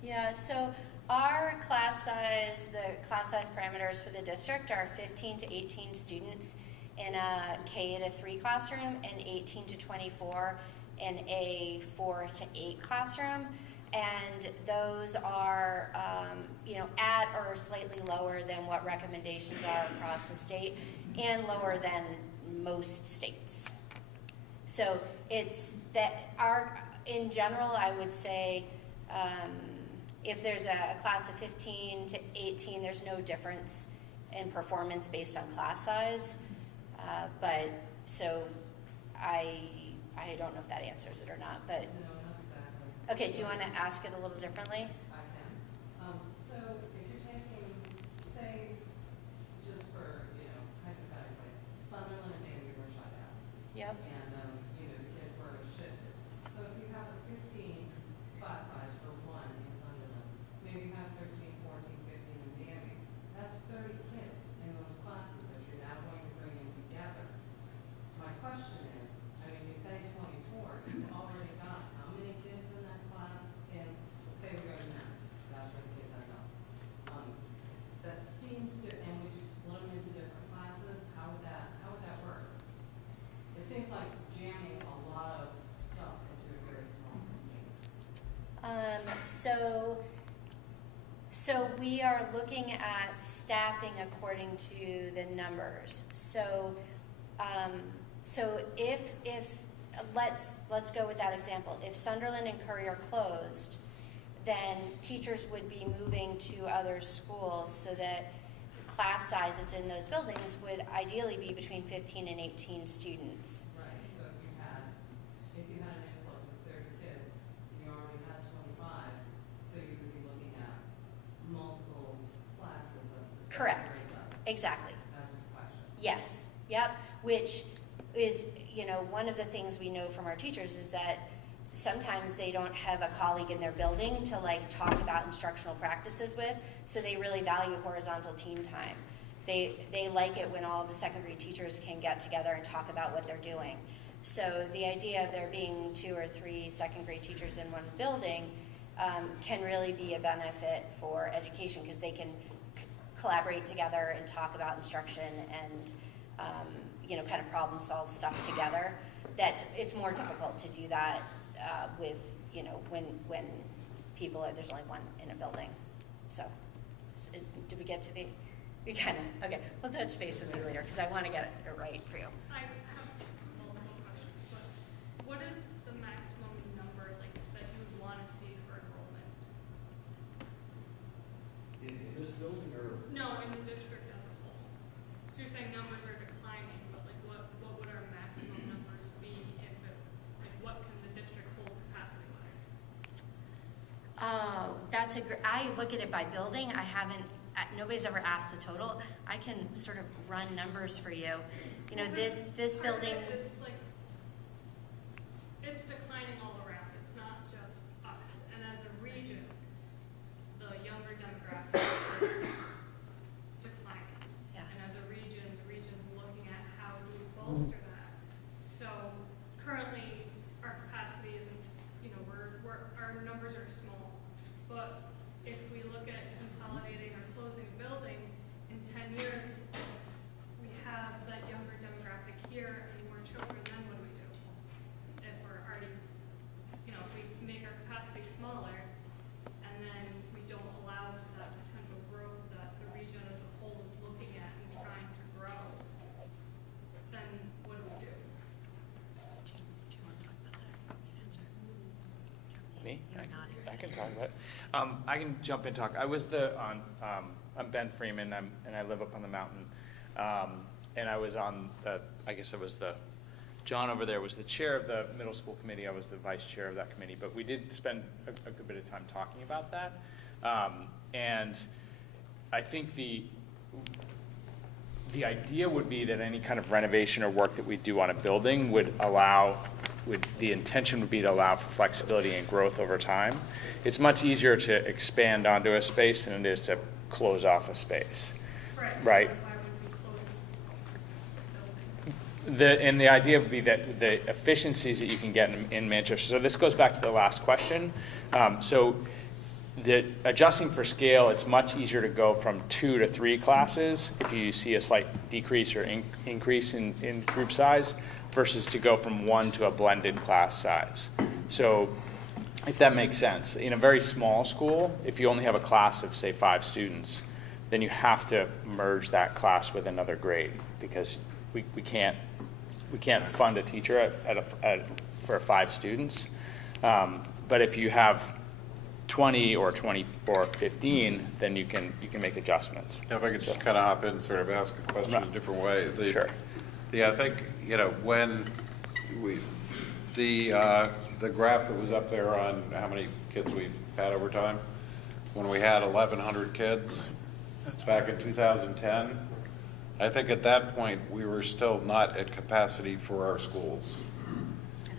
Yeah, so our class size, the class size parameters for the district are 15 to 18 students in a K to 3 classroom and 18 to 24 in a 4 to 8 classroom. And those are, at or slightly lower than what recommendations are across the state and lower than most states. So it's that in general, I would say, if there's a class of 15 to 18, there's no difference in performance based on class size. But so I don't know if that answers it or not, but. No, not exactly. Okay, do you want to ask it a little differently? I can. So if you're taking, say, just for, hypothetically, Sunderland and Davie were shut down. Yep. And, the kids were shifted. So if you have a 15 class size for one in Sunderland, maybe you have 13, 14, 15 in Davie, that's 30 kids in those classes that you're now going to bring in together. My question is, you say 24, you've already got how many kids in that class in, say we go to math, that's where the kids end up. That seems to, and would you split them into different classes? How would that work? It seems like jamming a lot of stuff into a very small container. So we are looking at staffing according to the numbers. So if let's go with that example. If Sunderland and Currier closed, then teachers would be moving to other schools so that class sizes in those buildings would ideally be between 15 and 18 students. Right, so if you had an influx of 30 kids, and you already had 25, so you would be looking at multiple classes of the same Correct. grade level. Exactly. That's the question. Yes. Yep. Which is, one of the things we know from our teachers is that sometimes they don't have a colleague in their building to talk about instructional practices with, so they really value horizontal team time. They like it when all of the second grade teachers can get together and talk about what they're doing. So the idea of there being 2 or 3 second grade teachers in one building can really be a benefit for education because they can collaborate together and talk about instruction and kind of problem solve stuff together. It's more difficult to do that with when people there's only one in a building. So did we get to the? We kind of okay. We'll touch base with me later because I want to get it right for you. I have multiple questions, but what is the maximum number that you would want to see for enrollment? In this building or? No, in the district as a whole. So you're saying numbers are declining, but what would our maximum numbers be if what can the district hold capacity wise? That's I look at it by building. I haven't. Nobody's ever asked the total. I can sort of run numbers for you. This building. It's declining all around. It's not just us. And as a region, the younger demographic is declining. Yeah. And as a region, the region's looking at how do we bolster that. So currently, our capacity isn't. Our numbers are small, but if we look at consolidating or closing a building in 10 years, we have that younger demographic here and more children, then what do we do? If we're already, if we make our capacity smaller and then we don't allow that potential growth that the region as a whole is looking at and trying to grow, then what do Me? I can talk about it. I can jump in and talk. I'm Ben Freeman, and I live up on the mountain. And I was on John over there was the chair of the middle school committee. I was the vice chair of that committee. But we did spend a good bit of time talking about that. And I think the idea would be that any kind of renovation or work that we do on a building the intention would be to allow for flexibility and growth over time. It's much easier to expand onto a space than it is to close off a space. Right? The idea would be that the efficiencies that you can get in Manchester, so this goes back to the last question. Adjusting for scale, it's much easier to go from 2 to 3 classes if you see a slight decrease or increase in group size versus to go from 1 to a blended class size. So if that makes sense, in a very small school, if you only have a class of, say, 5 students, then you have to merge that class with another grade because we can't fund a teacher for 5 students. But if you have 20 or 20 or 15, then you can make adjustments. If I could just kind of hop in and sort of ask a question a different way. Sure. Yeah, I think, when the graph that was up there on how many kids we've had over time, when we had 1,100 kids back in 2010, I think at that point we were still not at capacity for our schools.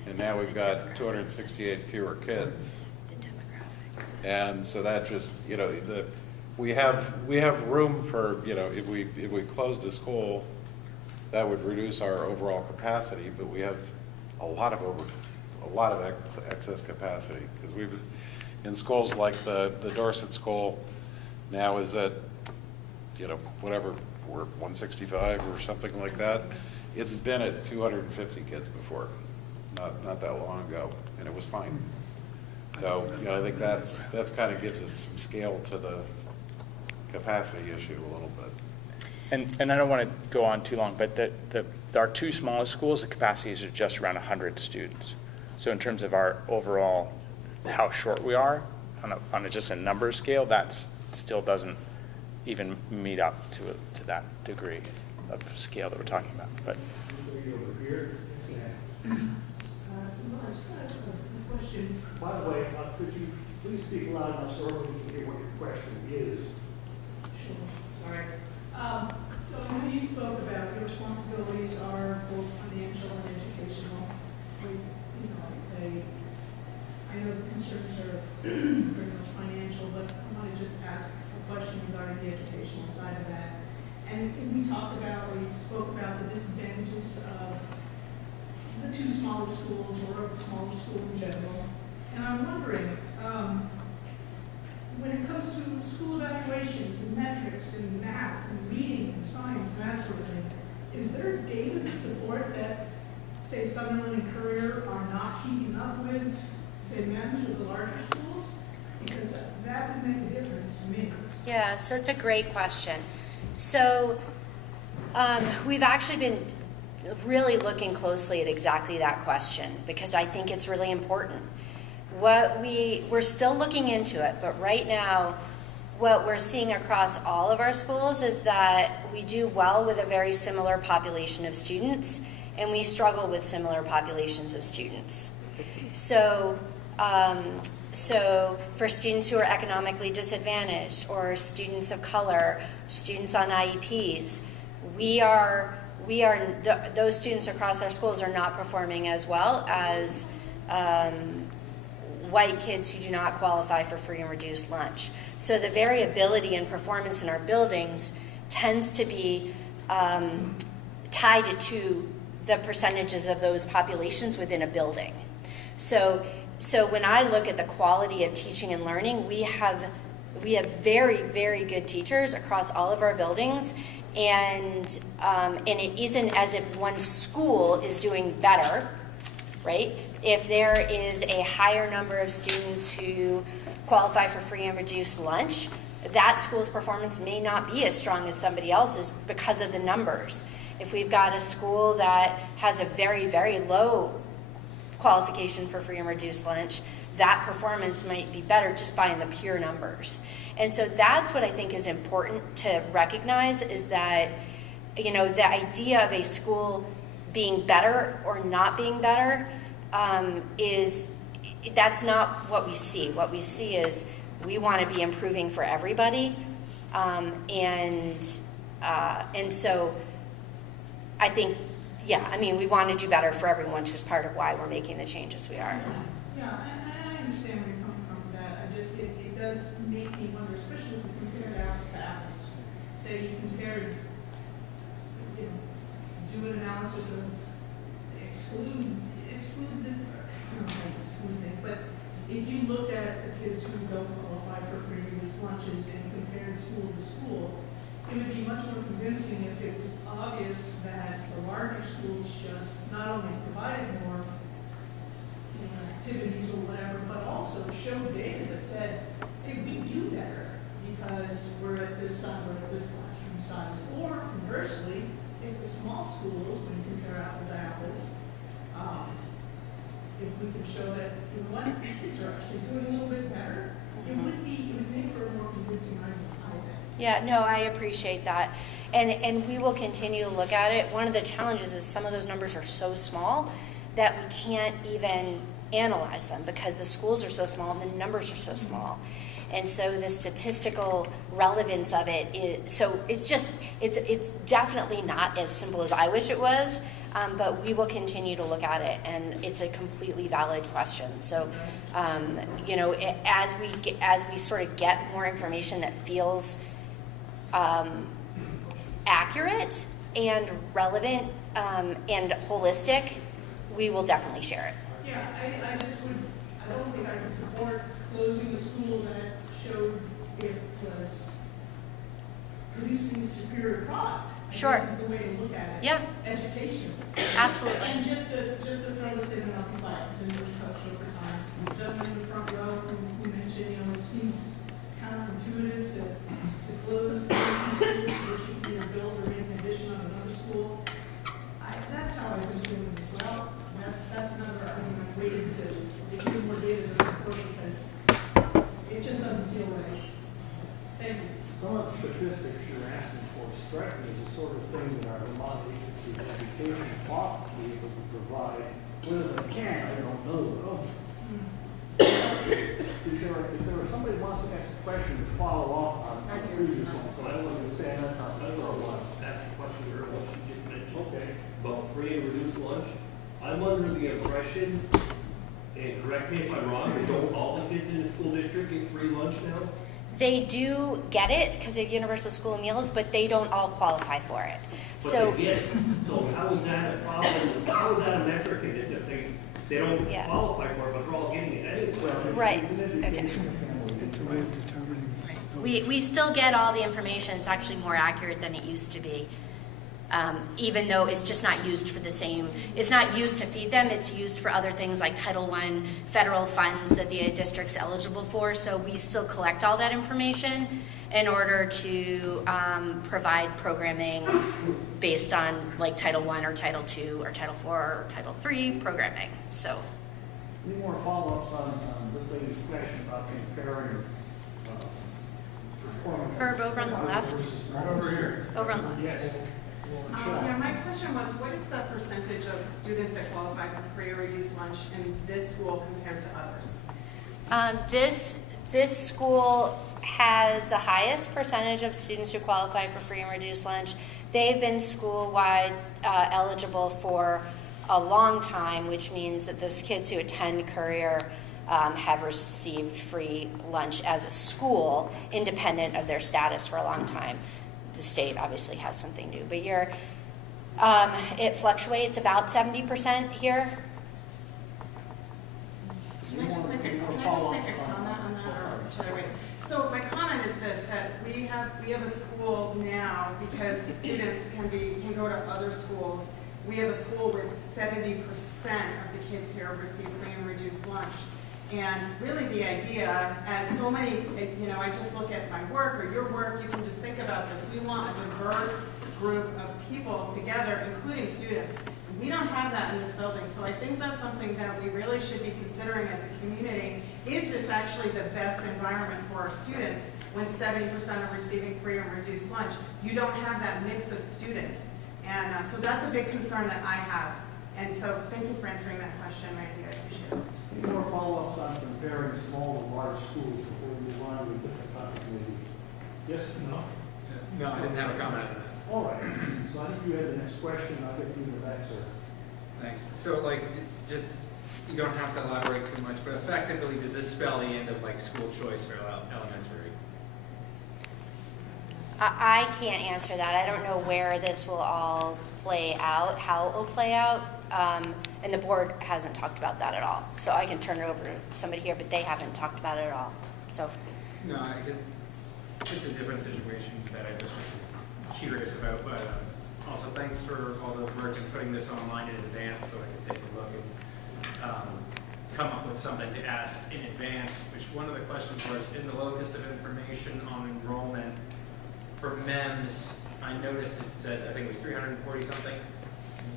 And now we've got 268 fewer kids. And so that just, we have room for, if we closed a school, that would reduce our overall capacity, but we have a lot of excess capacity because we've, in schools like the Dorset school now is at, whatever, we're 165 or something like that. It's been at 250 kids before, not that long ago, and it was fine. So, I think that's kind of gives us some scale to the capacity issue a little bit. And I don't want to go on too long, but our 2 smallest schools, the capacities are just around 100 students. So in terms of our overall, how short we are on just a number scale, that still doesn't even meet up to that degree of scale that we're talking about. But by the way, could you please speak loud enough so everyone can hear what your question is? Sure. Sorry. So I know you spoke about your responsibilities are both financial and educational. I know the concerns are very much financial, but I want to just ask a question regarding the educational side of that. And we talked about, or you spoke about the disadvantages of the 2 smaller schools or a smaller school in general. And I'm wondering, when it comes to school evaluations and metrics and math and reading and science and that sort of thing, is there data to support that, say, Sutherland and Currier are not keeping up with, say, MEMS or the larger schools? Because that would make a difference to me. Yeah, so it's a great question. So we've actually been really looking closely at exactly that question because I think it's really important. We're still looking into it, but right now what we're seeing across all of our schools is that we do well with a very similar population of students and we struggle with similar populations of students. So for students who are economically disadvantaged or students of color, students on IEPs, those students across our schools are not performing as well as white kids who do not qualify for free and reduced lunch. So the variability in performance in our buildings tends to be tied to the percentages of those populations within a building. So when I look at the quality of teaching and learning, we have very, very good teachers across all of our buildings, and it isn't as if one school is doing better, right? If there is a higher number of students who qualify for free and reduced lunch, that school's performance may not be as strong as somebody else's because of the numbers. If we've got a school that has a very, very low qualification for free and reduced lunch, that performance might be better just by in the pure numbers. And so that's what I think is important to recognize, is that, you know, the idea of a school being better or not being better that's not what we see. What we see is we want to be improving for everybody, and so I think, yeah, I mean, we want to do better for everyone, which is part of why we're making the changes we are. Yeah, I understand where you're coming from with that. It does make me wonder, especially if you compare it apples to apples. Say you compare, you know, do an analysis of exclude the, I don't know, exclude things, but if you look at the kids who don't qualify for free and reduced lunches and compare school to school, it would be much more convincing if it was obvious that the larger schools just not only provided more, you know, activities or whatever, but also showed data that said, hey, we do better because we're at this size, we're at this classroom size. Or conversely, if the small schools, when you compare apples to apples, if we could show that, you know what, these kids are actually doing a little bit better, it would make for a more convincing argument, I think. Yeah, no, I appreciate that. And we will continue to look at it. One of the challenges is some of those numbers are so small that we can't even analyze them because the schools are so small and the numbers are so small. And so the statistical relevance of it is, so it's definitely not as simple as I wish it was, but we will continue to look at it, and it's a completely valid question. So, you know, as we sort of get more information that feels accurate and relevant and holistic, we will definitely share it. Yeah, I don't think I can support closing the school that showed it was producing a superior product. Sure. This is the way to look at it. Yeah. Education. Absolutely. And just to throw this in, and I'll be quiet, because I know we've touched over time. The gentleman in the front row who mentioned, you know, it seems counterintuitive to close two schools which you can either build or make an addition on another school. That's how I've been doing as well. That's another argument I'm waiting to give more data to support, because it just doesn't feel right. Thank you. Some of the statistics you're asking for strike me as the sort of thing that our Vermont Agency of Education ought to be able to provide. Whether they can, I don't know. Is there somebody who wants to ask a question to follow up on the previous one? So I don't understand that. That's the question here, what you just mentioned. Okay. About free and reduced lunch. I'm under the impression, and correct me if I'm wrong, don't all the kids in the school district get free lunch now? They do get it because of universal school meals, but they don't all qualify for it. But So, they get, so how is that a problem? How is that a metric in this if they don't Yeah. qualify for it, but they're all getting it anyway? right, okay. We still get all the information. It's actually more accurate than it used to be. Even though it's just not used for the same, it's not used to feed them, it's used for other things like Title I federal funds that the district's eligible for. So we still collect all that information in order to provide programming based on like Title I or Title II or Title IV or Title III programming. So. Any more follow-ups on this lady's question about comparing performance? Herb, over on the left. Right over here. Over on the left. Yes. Yeah, my question was, what is the percentage of students that qualify for free or reduced lunch in this school compared to others? This school has the highest percentage of students who qualify for free and reduced lunch. They've been school-wide eligible for a long time, which means that those kids who attend Currier have received free lunch as a school, independent of their status for a long time. The state obviously has something to do, but it fluctuates about 70% here. Can I just make a comment on that, or should I wait? So my comment is this, that we have a school now, because students can go to other schools. We have a school with 70% of the kids here receive free and reduced lunch. And really the idea, as so many, you know, I just look at my work or your work, you can just think about this. We want a diverse group of people together, including students. And We don't have that in this building, so I think that's something that we really should be considering as a community. Is this actually the best environment for our students when 70% are receiving free or reduced lunch? You don't have that mix of students. And so that's a big concern that I have. And so thank you for answering that question, Randy. I appreciate it. Any more follow-ups on comparing small and large schools before we move on with different topic maybe? Yes, no? No, I didn't have a comment on that. All right, so I think you had the next question, I'll get you in the back, sir. Thanks. So like, just, you don't have to elaborate too much, but effectively, does this spell the end of like school choice for elementary? I can't answer that. I don't know where this will all play out, how it will play out. And the board hasn't talked about that at all. So I can turn it over to somebody here, but they haven't talked about it at all. So. No, it's a different situation that I was just curious about, but also thanks for all the work in putting this online in advance so I could take a look and come up with something to ask in advance, which one of the questions was, in the locus of information on enrollment for MEMS, I noticed it said, I think it was 340 something.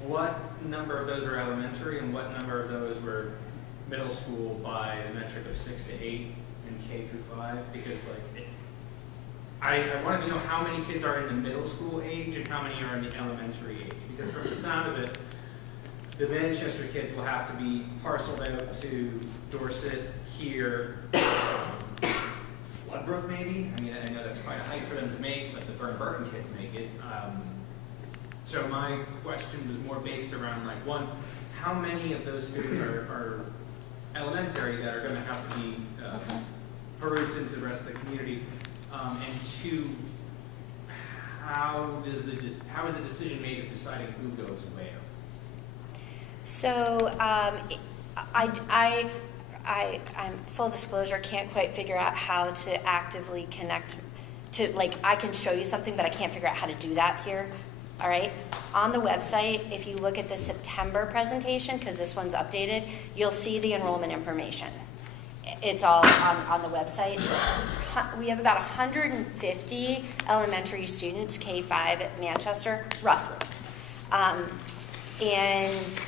What number of those are elementary and what number of those were middle school by the metric of 6 to 8 and K through 5? Because like, I wanted to know how many kids are in the middle school age and how many are in the elementary age. Because from the sound of it, the Manchester kids will have to be parceled out to Dorset, here, Floodbrook maybe? I mean, I know that's quite a hike for them to make, but the Burton kids make it. So my question was more based around like, one, how many of those students are elementary that are going to have to be perused into the rest of the community? And two, how is the decision made of deciding who goes where? So I'm full disclosure, can't quite figure out how to actively connect to, like, I can show you something, but I can't figure out how to do that here. All right, on the website, if you look at the September presentation, because this one's updated, you'll see the enrollment information. It's all on the website. We have about 150 elementary students, K-5 at Manchester, roughly. And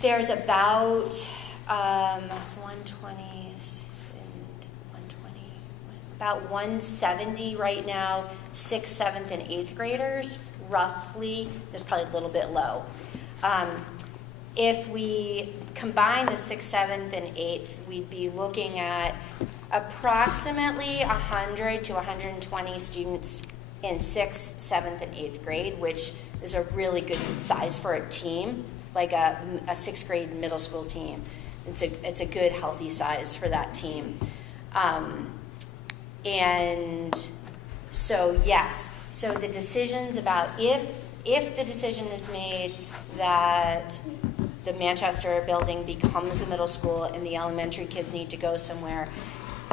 there's about 170 right now, 6th, 7th, and 8th graders, roughly. That's probably a little bit low. If we combine the 6th, 7th, and 8th, we'd be looking at approximately 100 to 120 students in 6th, 7th, and 8th grade, which is a really good size for a team, like a 6th grade middle school team. It's a good, healthy size for that team. And so, yes. So the decisions about if the decision is made that the Manchester building becomes the middle school and the elementary kids need to go somewhere,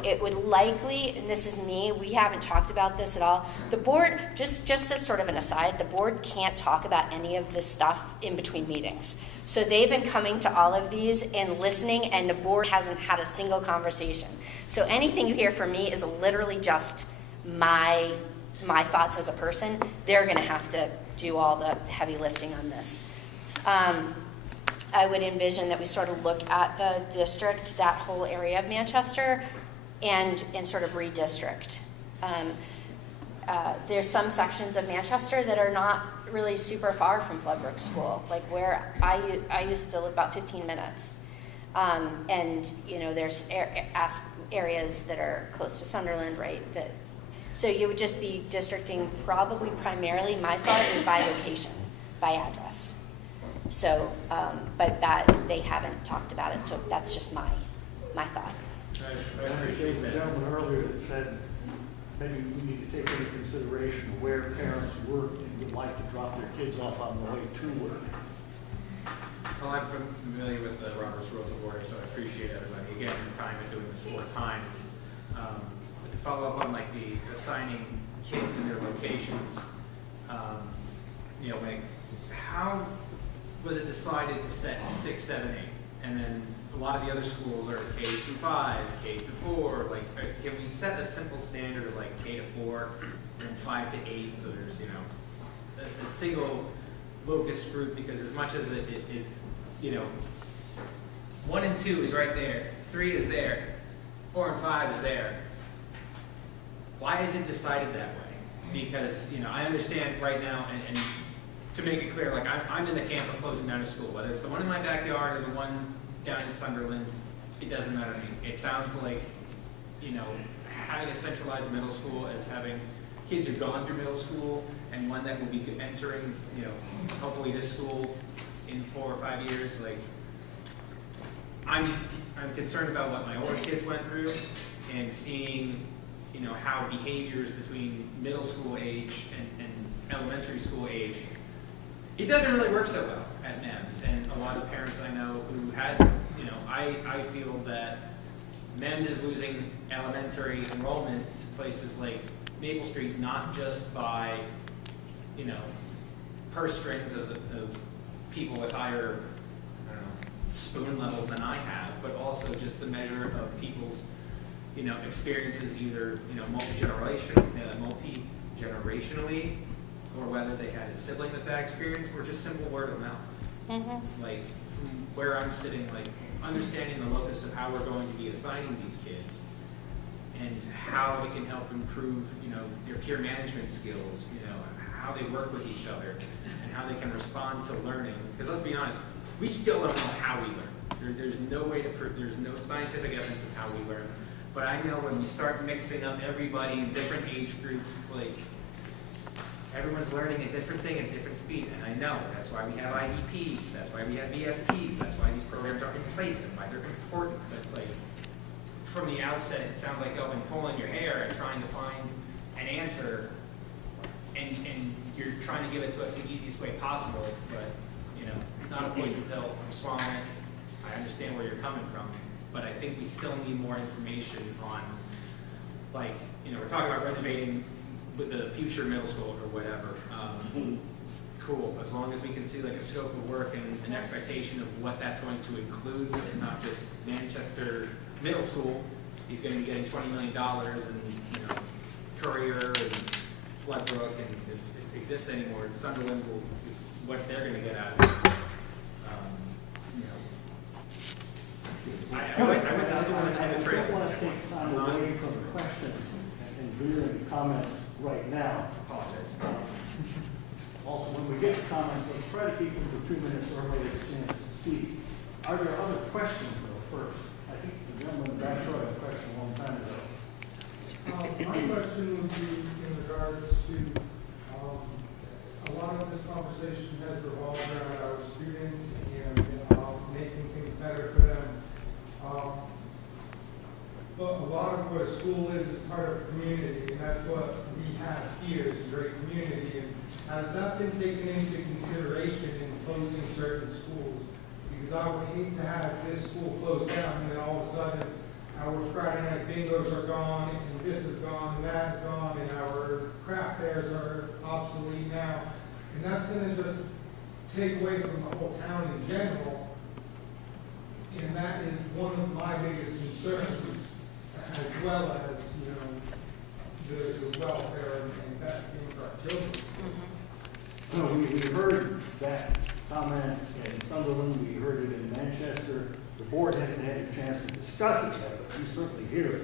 it would likely, and this is me, we haven't talked about this at all. The board, just as sort of an aside, the board can't talk about any of this stuff in between meetings. So they've been coming to all of these and listening, and the board hasn't had a single conversation. So anything you hear from me is literally just my thoughts as a person. They're gonna have to do all the heavy lifting on this. I would envision that we sort of look at the district, that whole area of Manchester, and sort of redistrict. There's some sections of Manchester that are not really super far from Floodbrook School, like where I used to live about 15 minutes. And you know, there's areas that are close to Sunderland, right? So you would just be districting probably primarily, my thought is by location, by address. So, but that, they haven't talked about it, so that's just my thought. I appreciate the gentleman earlier that said maybe we need to take into consideration where parents work and would like to drop their kids off on the way to work. Well, I'm familiar with the Robert's Rules of Order, so I appreciate everybody, again, the time of doing this 4 times. But to follow up on like the assigning kids in their locations, you know, how was it decided to set 6, 7, 8? And then a lot of the other schools are K through 5, K through 4. Like, can we set a simple standard of like K to 4 and 5 to 8? So there's, you know, a single locus group, because as much as it 1 and 2 is right there, 3 is there, 4 and 5 is there. Why is it decided that way? Because, I understand right now, and to make it clear, like I'm in the camp of closing down a school, whether it's the one in my backyard or the one down in Sunderland, it doesn't matter to me. It sounds like, having a centralized middle school as having kids who've gone through middle school and one that will be entering, hopefully this school in 4 or 5 years, like, I'm concerned about what my older kids went through and seeing, how behaviors between middle school age and elementary school age, it doesn't really work so well at MEMS. And a lot of parents I know who had, I feel that MEMS is losing elementary enrollment to places like Maple Street, not just by, purse strings of people with higher, spoon levels than I have, but also just the measure of people's, experiences either, multi-generationally, or whether they had a sibling with that experience, or just simple word of mouth. Like, from where I'm sitting, like, understanding the locus of how we're going to be assigning these kids, and how it can help improve, their peer management skills, how they work with each other, and how they can respond to learning. Because let's be honest, we still don't know how we learn. There's no way to prove, there's no scientific evidence of how we learn. But I know when you start mixing up everybody in different age groups, like, everyone's learning a different thing at a different speed. And I know that's why we have IEPs, that's why we have VSPs, that's why these programs are in place and why they're important. But like, from the outset, it sounds like you've been pulling your hair and trying to find an answer, and you're trying to give it to us the easiest way possible, but it's not a poison pill. I'm swallowing it. I understand where you're coming from, but I think we still need more information on, like, we're talking about renovating with the future middle school or whatever. Cool, as long as we can see like a scope of work and an expectation of what that's going to include, so it's not just Manchester Middle School, he's going to be getting $20 million, and Currier and Floodbrook, and if it exists anymore, Sunderland will, what they're going to get out of it. I went to school in I the don't trade. want to take time away from the questions and veer into comments right now. Apologize. Also, when we get to comments, let's try to keep them for 2 minutes or everybody has a chance to speak. Are there other questions, though, first? I think the gentleman in the back row had a question a long time ago. My question would be in regards to, a lot of this conversation has revolved around our students and making things better for them. But a lot of what a school is part of a community, and that's what we have here, is a great community. And has that been taken into consideration in closing certain schools? Because I would hate to have this school closed down and then all of a sudden our Friday night bingos are gone, and this is gone, and that is gone, and our craft fairs are obsolete now. And that's going to just take away from the whole town in general. And that is one of my biggest concerns, as well as, the welfare and best thing for our children. So we heard that comment in Sunderland, we heard it in Manchester. The board hasn't had a chance to discuss it yet, but you certainly hear it.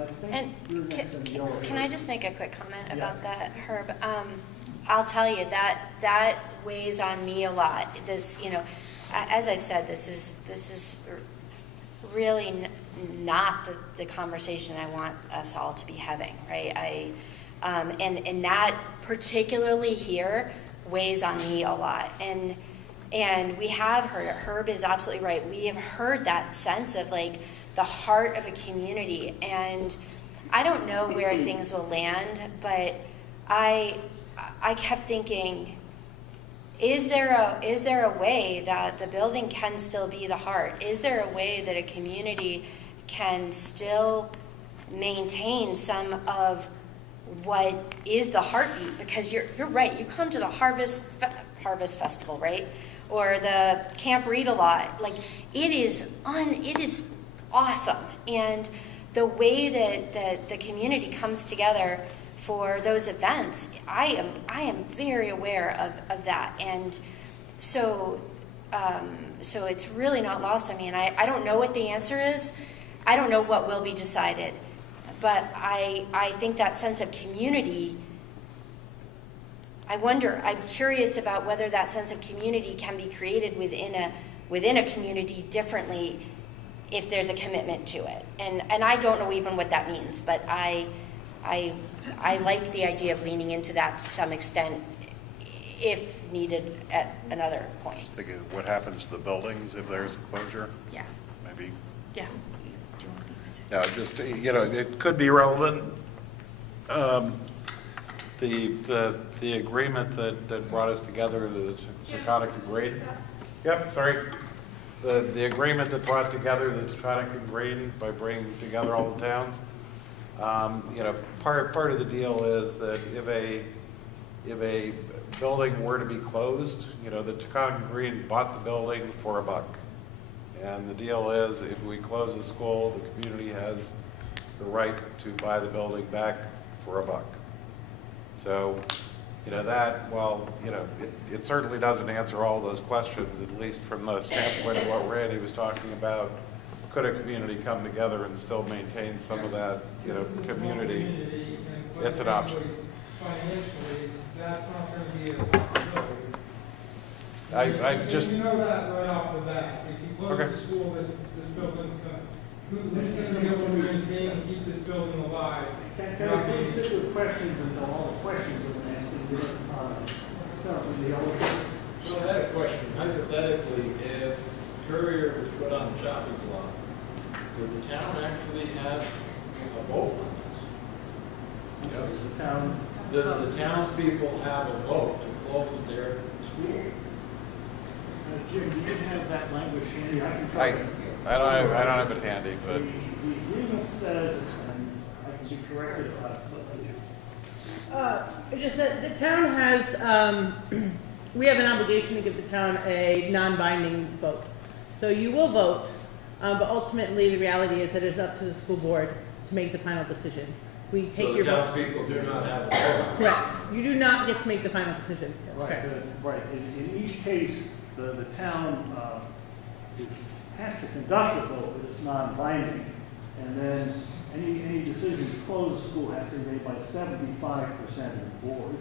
I think you're next in the yellow Can here. I just make a quick comment Yeah. about that, Herb? I'll tell you, that weighs on me a lot. This, as I've said, this is really not the conversation I want us all to be having, right? And that particularly here weighs on me a lot. And we have heard it. Herb is absolutely right. We have heard that sense of like the heart of a community. And I don't know where things will land, but I kept thinking, is there a way that the building can still be the heart? Is there a way that a community can still maintain some of what is the heartbeat? Because you're right. You come to the Harvest Festival, right? Or the Camp Read a Lot. Like it is awesome. And the way that the community comes together for those events. I am very aware of that, and so so it's really not lost on me. And I don't know what the answer is. I don't know what will be decided, but I think that sense of community. I'm curious about whether that sense of community can be created within a community differently if there's a commitment to it. And I don't know even what that means, but I like the idea of leaning into that to some extent if needed at another point. Just thinking, what happens to the buildings if there's a closure? Yeah. Maybe. Yeah. Yeah, just, it could be relevant. The agreement that brought us together, the Taconic and Green. Yep, sorry. The agreement that brought together the Taconic and Green by bringing together all the towns. Part of the deal is that if a building were to be closed, the Taconic and Green bought the building for $1. And the deal is, if we close the school, the community has the right to buy the building back for $1. So, it certainly doesn't answer all those questions, at least from the standpoint of what Randy was talking about. Could a community come together and still maintain some of that, community? It's an option. Financially, that's not going to be a possibility. I just. You know that right off the bat. If you close Okay. the school, this building's going to, who's going to be able to maintain and keep this building alive? Can I please stick with questions until all the questions have been asked and get the other. So I had a question. Hypothetically, if Currier was put on the chopping block, does the town actually have a vote on this? Yes. The town. Does the townspeople have a vote to close their school? Jim, you didn't have that language handy. I can try. I don't have it handy, but. The agreement says, and I can be corrected if It just that the town has, we have an obligation to give the town a non-binding vote. So you will vote, but ultimately the reality is that it's up to the school board to make the final decision. We take So your the vote. townspeople do not have a vote? Correct. You do not get to make the final decision. That's Right, correct. right. In each case, the town has to conduct a vote, but it's non-binding. And then any decision to close the school has to be made by 75% of the board.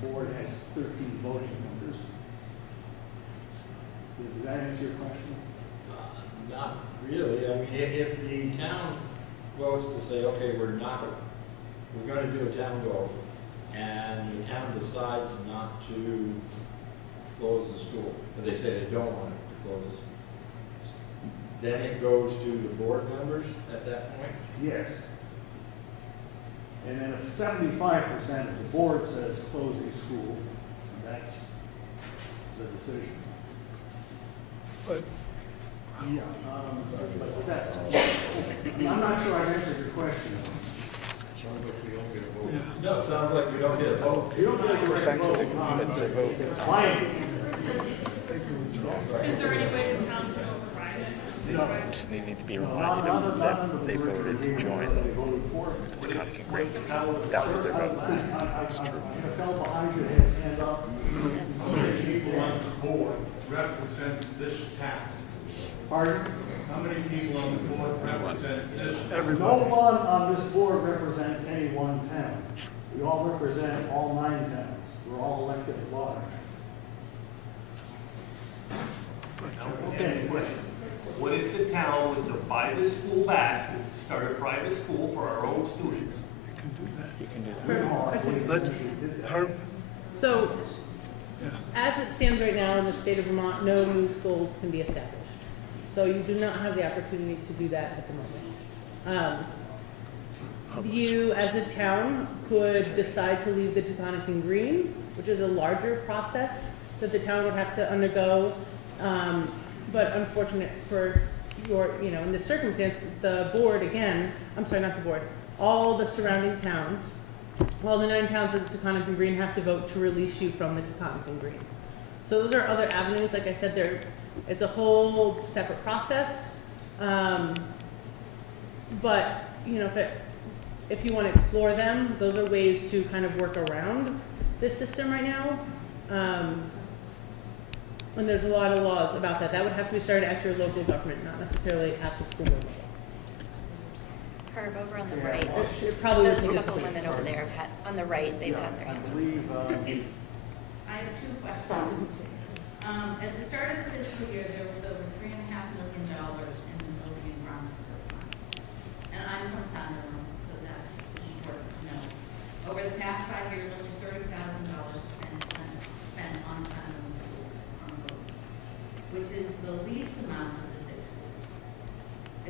The board has 13 voting members. Did that answer your question? Not really. I mean, if the town votes to say, okay, we're going to do a town vote, and the town decides not to close the school, but they say they don't want it to close the school, then it goes to the board members at that point? Yes. And then if 75% of the board says close a school, that's the decision. But. Yeah, but that's, I'm not sure I've answered your question. No, it sounds like we don't get a vote. You don't get a direct vote. It's binding. Is there any way the town can override it? They need to be reminded of that they voted to join the Taconic and Green. That was their vote. That's true. Fell behind you, hand up. How many people on the board represent this town? Pardon? How many people on the board represent this? No one on this board represents any one town. We all represent all 9 towns. We're all elected at large. Okay, What if the town was to buy the school back, start a private school for our own students? You can do that. So, as it stands right now in the state of Vermont, no new schools can be established. So you do not have the opportunity to do that at the moment. You, as a town, could decide to leave the Taconic and Green, which is a larger process that the town would have to undergo. But unfortunate for your, in this circumstance, the board again, I'm sorry, not the board, all the surrounding towns, all the 9 towns of the Taconic and Green have to vote to release you from the Taconic and Green. So those are other avenues. Like I said, it's a whole separate process. But if you want to explore them, those are ways to kind of work around this system right now. And there's a lot of laws about that. That would have to be started at your local government, not necessarily at the school level. Herb, over on the right, It probably would those take couple women over there have had, on the right, they've had their hands up. I have two questions. At the start of the fiscal year, there was over $3.5 million in the building and grounds fund. And I'm from Sunderland, so that's important to know. Over the past 5 years, only $30,000 has been spent on Sunderland School on buildings, which is the least amount of the 6 schools.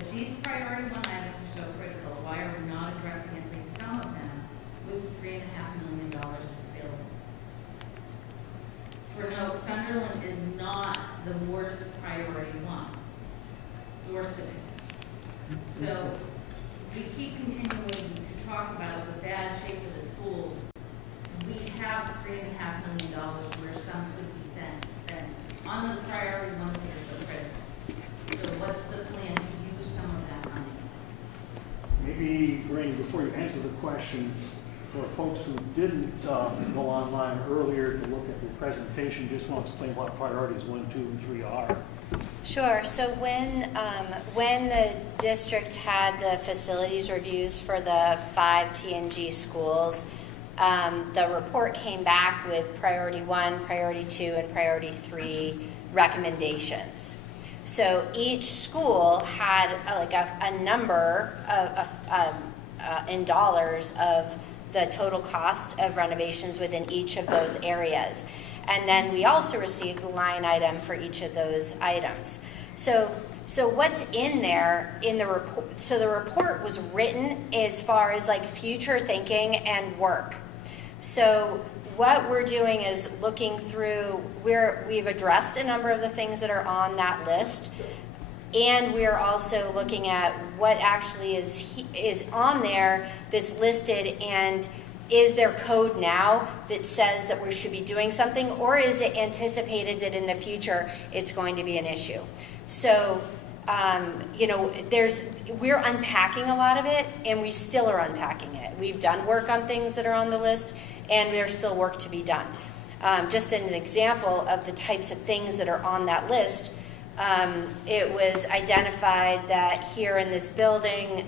If these priority 1 items are so critical, why are we not addressing at least some of them with $3.5 million available? For note, Sunderland is not the worst priority 1. Dorset is. So we keep continuing to talk about the bad shape of the schools. We have $3.5 million where some could be spent on the priority ones that are so critical. So what's the plan to use some of that money? Maybe, Randy, before you answer the question, for folks who didn't go online earlier to look at the presentation, just want to explain what priorities 1, 2, and 3 are. Sure. So when the district had the facilities reviews for the 5 TNG schools, the report came back with priority 1, priority 2, and priority 3 recommendations. So each school had a number in dollars of the total cost of renovations within each of those areas. And then we also received the line item for each of those items. So what's in there in the report? So the report was written as far as like future thinking and work. So what we're doing is looking through, we've addressed a number of the things that are on that list, and we're also looking at what actually is on there that's listed, and is there code now that says that we should be doing something, or is it anticipated that in the future it's going to be an issue? So, we're unpacking a lot of it, and we still are unpacking it. We've done work on things that are on the list, and there's still work to be done. Just an example of the types of things that are on that list, it was identified that here in this building,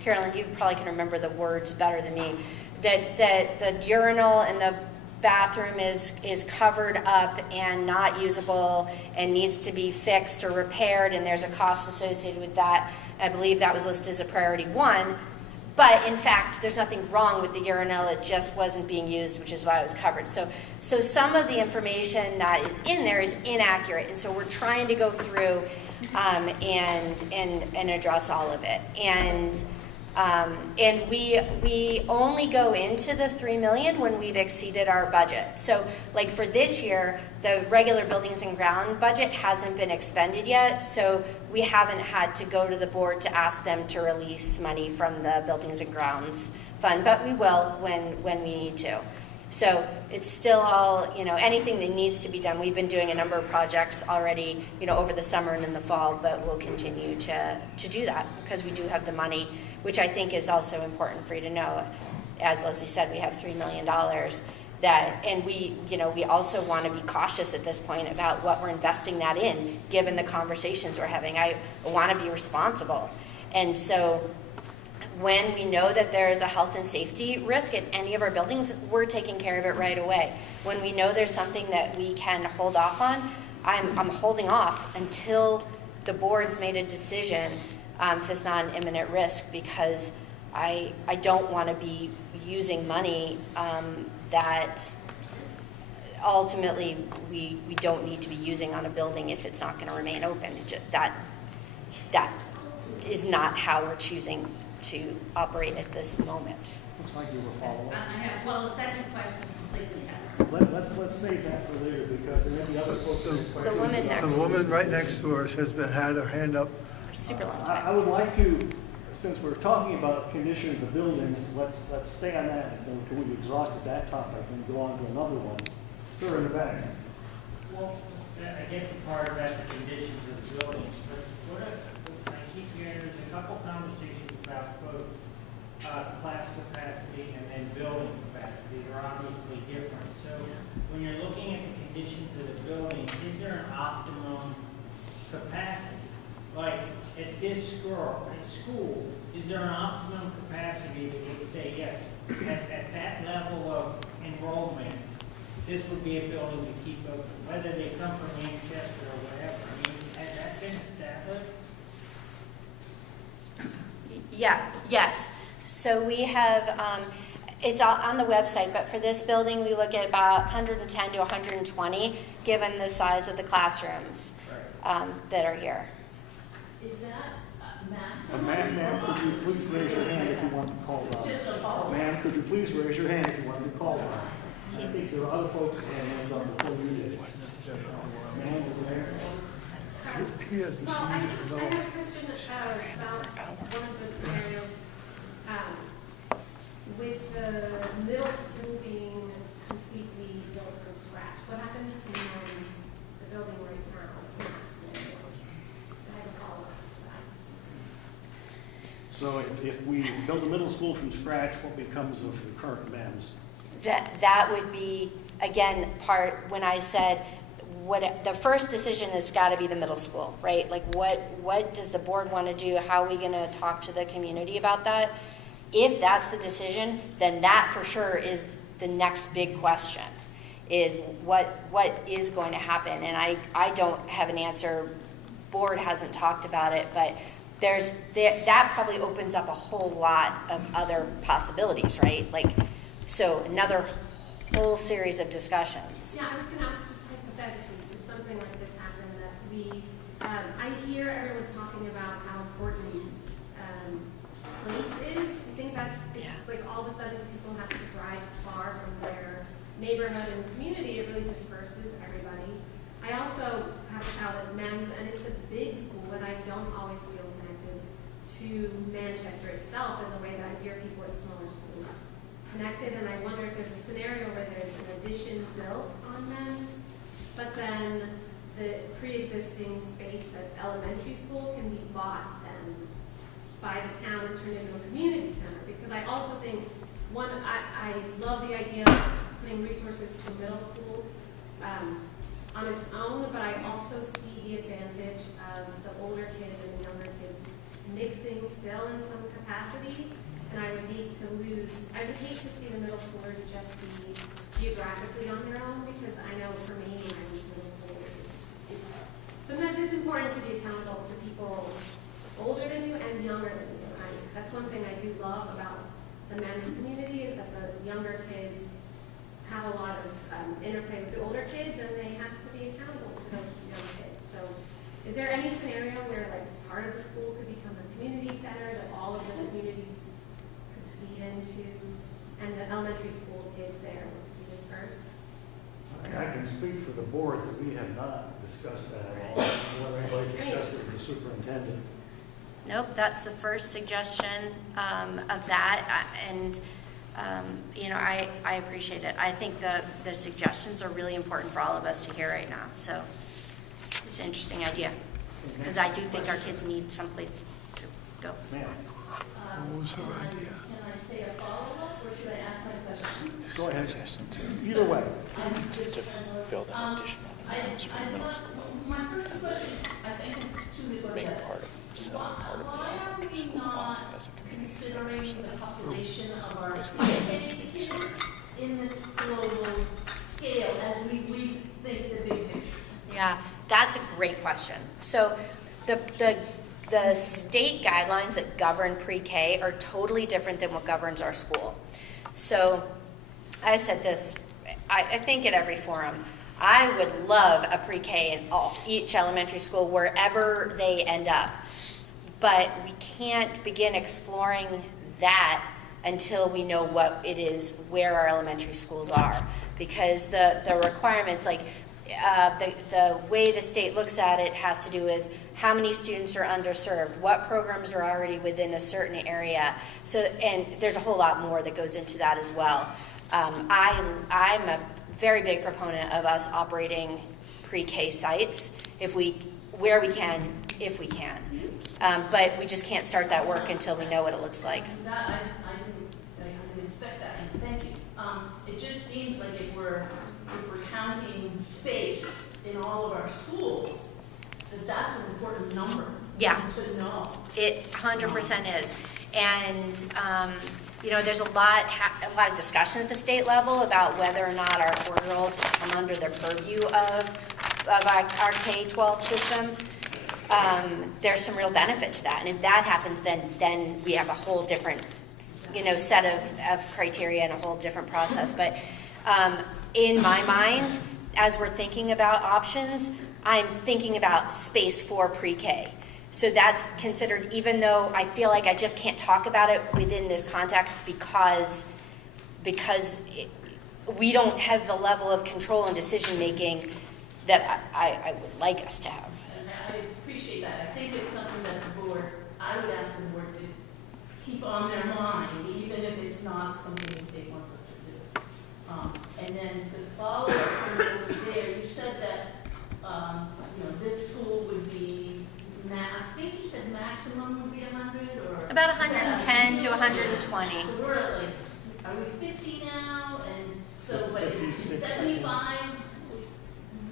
Carolyn, you probably can remember the words better than me, that the urinal in the bathroom is covered up and not usable and needs to be fixed or repaired, and there's a cost associated with that. I believe that was listed as a priority 1, but in fact, there's nothing wrong with the urinal, it just wasn't being used, which is why it was covered. So some of the information that is in there is inaccurate, and so we're trying to go through and address all of it. And we only go into the $3 million when we've exceeded our budget. So like for this year, the regular buildings and ground budget hasn't been expended yet, so we haven't had to go to the board to ask them to release money from the buildings and grounds fund, but we will when we need to. So it's still all, anything that needs to be done. We've been doing a number of projects already, over the summer and in the fall, but we'll continue to do that because we do have the money, which I think is also important for you to know. As Leslie said, we have $3 million and we also want to be cautious at this point about what we're investing that in, given the conversations we're having. I want to be responsible. And so when we know that there is a health and safety risk at any of our buildings, we're taking care of it right away. When we know there's something that we can hold off on, I'm holding off until the board's made a decision if it's not an imminent risk, because I don't want to be using money that ultimately we don't need to be using on a building if it's not going to remain open. That is not how we're choosing to operate at this moment. Looks like you were following. The second question completely separate. Let's save that for later because there may be other folks. The woman next. The woman right next to us has had her hand up. Super long time. I would like to, since we're talking about condition of the buildings, let's stay on that until we've exhausted that topic and go on to another one. Sir, in the back. Well, I get the part about the conditions of the buildings, but I keep hearing there's a couple conversations about both class capacity and then building capacity. They're obviously different. So when you're looking at the conditions of the building, is there an optimum capacity? Like at this school, is there an optimum capacity that you would say, yes, at that level of enrollment, this would be a building to keep open, whether they come from Manchester or whatever? I mean, has that been established? Yeah, yes. So we have, it's on the website, but for this building, we look at about 110 to 120, given the size of the classrooms that are here. Is that maximum? Ma'am, could you please raise your hand if you want to call on? Just a follow-up. Ma'am, could you please raise your hand if you want to be called on? I think there are other folks that have hands up before you did. Ma'am, over there. He has the Well, I senior have development. a question about one of the scenarios. With the middle school being completely built from scratch, what happens to the building right now in that scenario? I have a follow-up to that. So if we build a middle school from scratch, what becomes of the current MEMS? That would be, again, when I said, the first decision has got to be the middle school, right? Like what does the board want to do? How are we going to talk to the community about that? If that's the decision, then that for sure is the next big question, is what is going to happen? And I don't have an answer. Board hasn't talked about it, but that probably opens up a whole lot of other possibilities, right? Like, so another whole series of discussions. Yeah, I was going to ask just hypothetically, if something like this happened, that I hear everyone talking about how important place is. I think it's like all of a sudden people have to drive far from their neighborhood and community. It really disperses everybody. I also have a child at MEMS, and it's a big school, and I don't always feel connected to Manchester itself in the way that I hear people at smaller schools connected. And I wonder if there's a scenario where there's an addition built on MEMS, but then the pre-existing space that's elementary school can be bought then by the town and turned into a community center. Because I also think, I love the idea of putting resources to middle school on its own, but I also see the advantage of the older kids and the younger kids mixing still in some capacity. And I would hate to see the middle schoolers just be geographically on their own, because I know for me, when I was in middle school, sometimes it's important to be accountable to people older than you and younger than you. That's one thing I do love about the men's community, is that the younger kids have a lot of interplay with the older kids, and they have to be accountable to those young kids. So is there any scenario where like part of the school could become a community center that all of the communities could feed into, and the elementary school is there, would be dispersed? I can speak for the board that we have not discussed that at all. Whether anybody's discussed it with the superintendent. Nope, that's the first suggestion of that, and I appreciate it. I think the suggestions are really important for all of us to hear right now. So it's an interesting idea, because I do think our kids need someplace to go. What was her idea? Can I say a follow-up, or should I ask my question? Go ahead. Either way. Build an additional rooms for the middle school. My first question, I think, to the Make board. part of, sell part of Why are the we school not off as a community center. considering the population of our Basically, kids in this global scale as we rethink the big picture? Yeah, that's a great question. So the state guidelines that govern pre-K are totally different than what governs our school. So I said this, I think at every forum, I would love a pre-K in each elementary school, wherever they end up. But we can't begin exploring that until we know what it is, where our elementary schools are. Because the requirements, like the way the state looks at it, has to do with how many students are underserved, what programs are already within a certain area. So, and there's a whole lot more that goes into that as well. I'm a very big proponent of us operating pre-K sites where we can, if we can. But we just can't start that work until we know what it looks like. That I counting space in all of our schools, that's an important number. Yeah. To know. It 100% is. And, you know, there's a lot of discussion at the state level about whether or not our 4-year-olds come under the purview of our K-12 system. There's some real benefit to that. And if that happens, then we have a whole different, you know, set of criteria and a whole different process. But in my mind, as we're thinking about options, I'm thinking about space for pre-K. So that's considered, even though I feel like I just can't talk about it within this context because we don't have the level of control and decision-making that I would like us to have. And I appreciate that. I think it's something that the board, I would ask the board to keep on their mind, even if it's not something the state wants us to do. And then the follow-up over there, you said that, you know, this school would be, I think you said maximum would be 100 or? About 110 to 120. So we're at like, are we 50 now? And so, but it's 75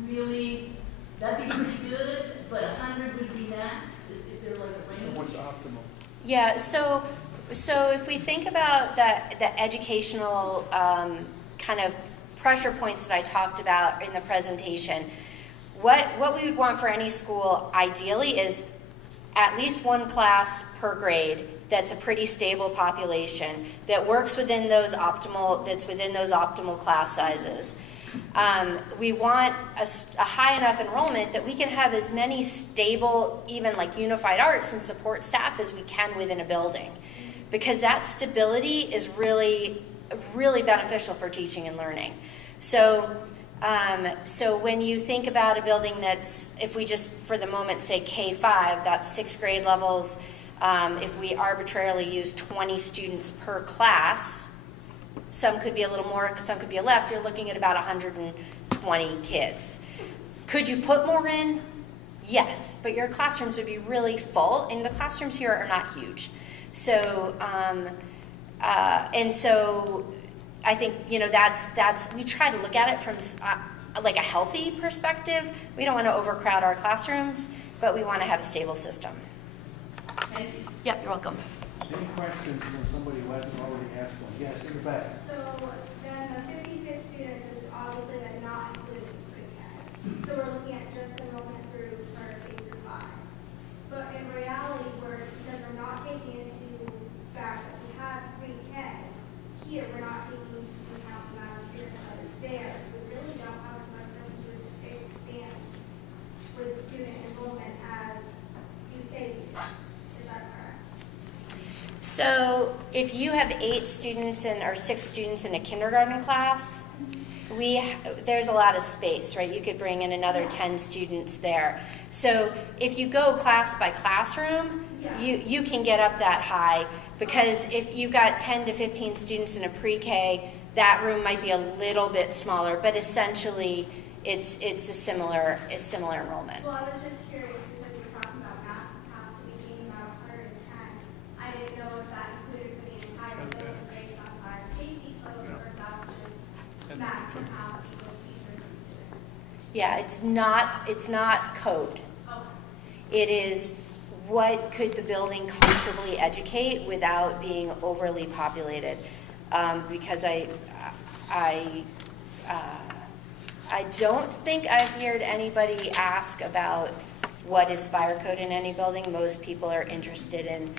really, that'd be pretty good, but 100 would be max? Is there like a range? What's optimal? Yeah, so if we think about the educational kind of pressure points that I talked about in the presentation, what we would want for any school ideally is at least one class per grade that's a pretty stable population that works within those optimal class sizes. We want a high enough enrollment that we can have as many stable, even like unified arts and support staff as we can within a building, because that stability is really, really beneficial for teaching and learning. So when you think about a building that's, if we just for the moment say K-5, that's 6 grade levels, if we arbitrarily use 20 students per class, some could be a little more, some could be a left, you're looking at about 120 kids. Could you put more in? Yes, but your classrooms would be really full, and the classrooms here are not huge. So, and so I think, you know, that's we try to look at it from like a healthy perspective. We don't want to overcrowd our classrooms, but we want to have a stable system. Thank you. Yep, you're welcome. Any questions from somebody who hasn't already asked one? Yes, in the back. So then the 56 students is obviously then not including pre-K. So we're looking at just enrollment through for K through 5. But in reality, because we're not taking into the fact that we have pre-K, here we're not taking into account the amount of students that are there. So we really don't have as much room to expand with student enrollment as you say we do. Is that correct? So if you have 8 students or 6 students in a kindergarten class, there's a lot of space, right? You could bring in another 10 students there. So if you go class by classroom, you can get up that high, because if you've got 10 to 15 students in a pre-K, that room might be a little bit smaller, but essentially it's a similar enrollment. Well, I was just curious because you were talking about mass capacity being about 110. I didn't know if that included the entire building based on fire safety code or if that's just max capacity with teachers and students. Yeah, it's not code. It is what could the building comfortably educate without being overly populated, because I don't think I've heard anybody ask about what is fire code in any building. Most people are interested in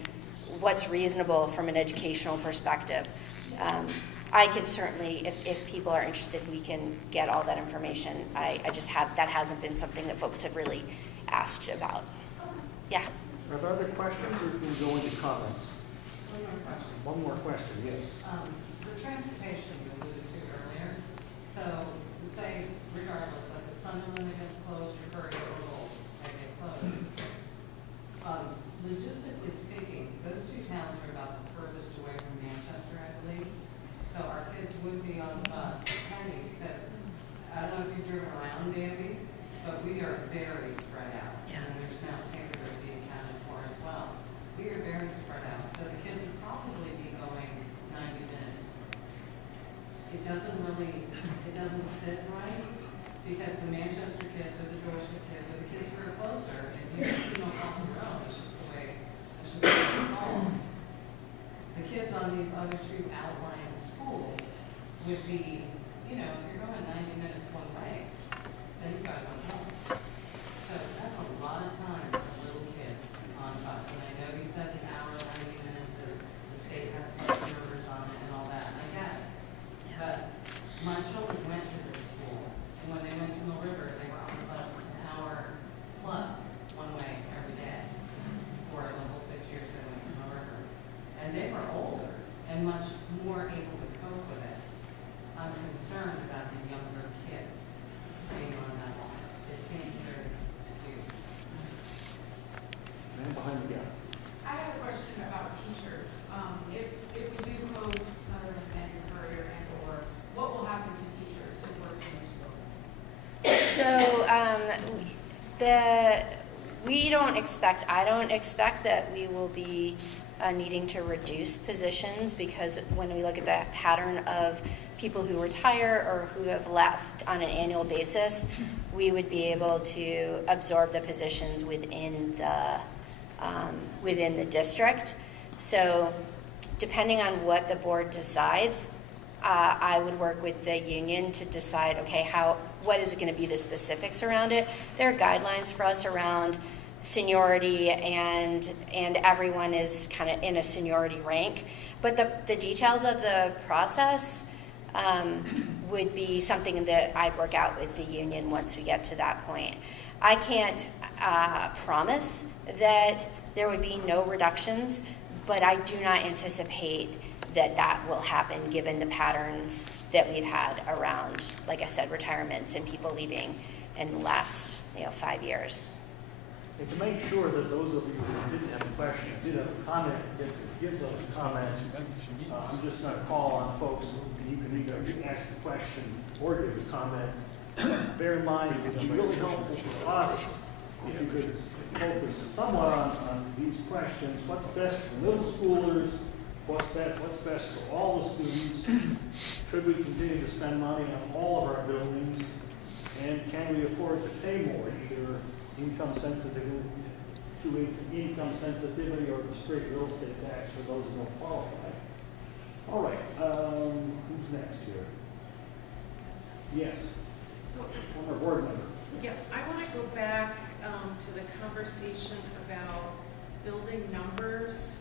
what's reasonable from an educational perspective. I could certainly, if people are interested, we can get all that information. That hasn't been something that folks have really asked about. Yeah. Are there other questions, or can we go into comments? One more question, yes. The transportation you alluded to earlier, so say regardless, like if Sunderland gets closed, or Currier or Lowell, they get closed. Logistically speaking, those 2 towns are about the furthest away from Manchester, I believe. So our kids would be on the bus attending, because I don't know if you've driven around Danby, but we are very spread out. Yeah. And there's now Currier being accounted for as well. We are very spread out, so the kids would probably be going 90 minutes. It doesn't sit right because the Manchester kids or the Dorset kids or the kids who are closer, and you don't help on your own, it's just the way it falls. The kids on these other two outlying schools would be, if you're going 90 minutes one way, then you've got to go home. So that's a lot of time for little kids on bus. And I know you said the hour, 90 minutes is, the state has bus numbers on it and all that, and I get it. But my children went to this school, and when they went to Mill River, they were on the bus an hour plus one way every day for the whole 6 years they went to Mill River. And they were older and much more able to cope with it. I'm concerned about the younger kids being on that line. It seems very skewed. Man behind the gap. I have a question about teachers. If we do close Southern and Currier and/or, what will happen to teachers who work in this building? So I don't expect that we will be needing to reduce positions, because when we look at the pattern of people who retire or who have left on an annual basis, we would be able to absorb the positions within the district. So depending on what the board decides, I would work with the union to decide, okay, what is it going to be the specifics around it. There are guidelines for us around seniority, and everyone is kind of in a seniority rank. But the details of the process would be something that I'd work out with the union once we get to that point. I can't promise that there would be no reductions, but I do not anticipate that will happen given the patterns that we've had around, like I said, retirements and people leaving in the last 5 years. And to make sure that those of you who didn't have a question, did have a comment, get to give those comments, I'm just going to call on folks, you can either ask the question or give a comment. Bear in mind, it would be really helpful for us if you could focus somewhat on these questions. What's best for middle schoolers? What's best for all the students? Should we continue to spend money on all of our buildings? And can we afford to pay more, either income sensitivity or the straight real estate tax for those who don't qualify? All right, who's next here? Yes, So, former board member. yeah, I want to go back to the conversation about building numbers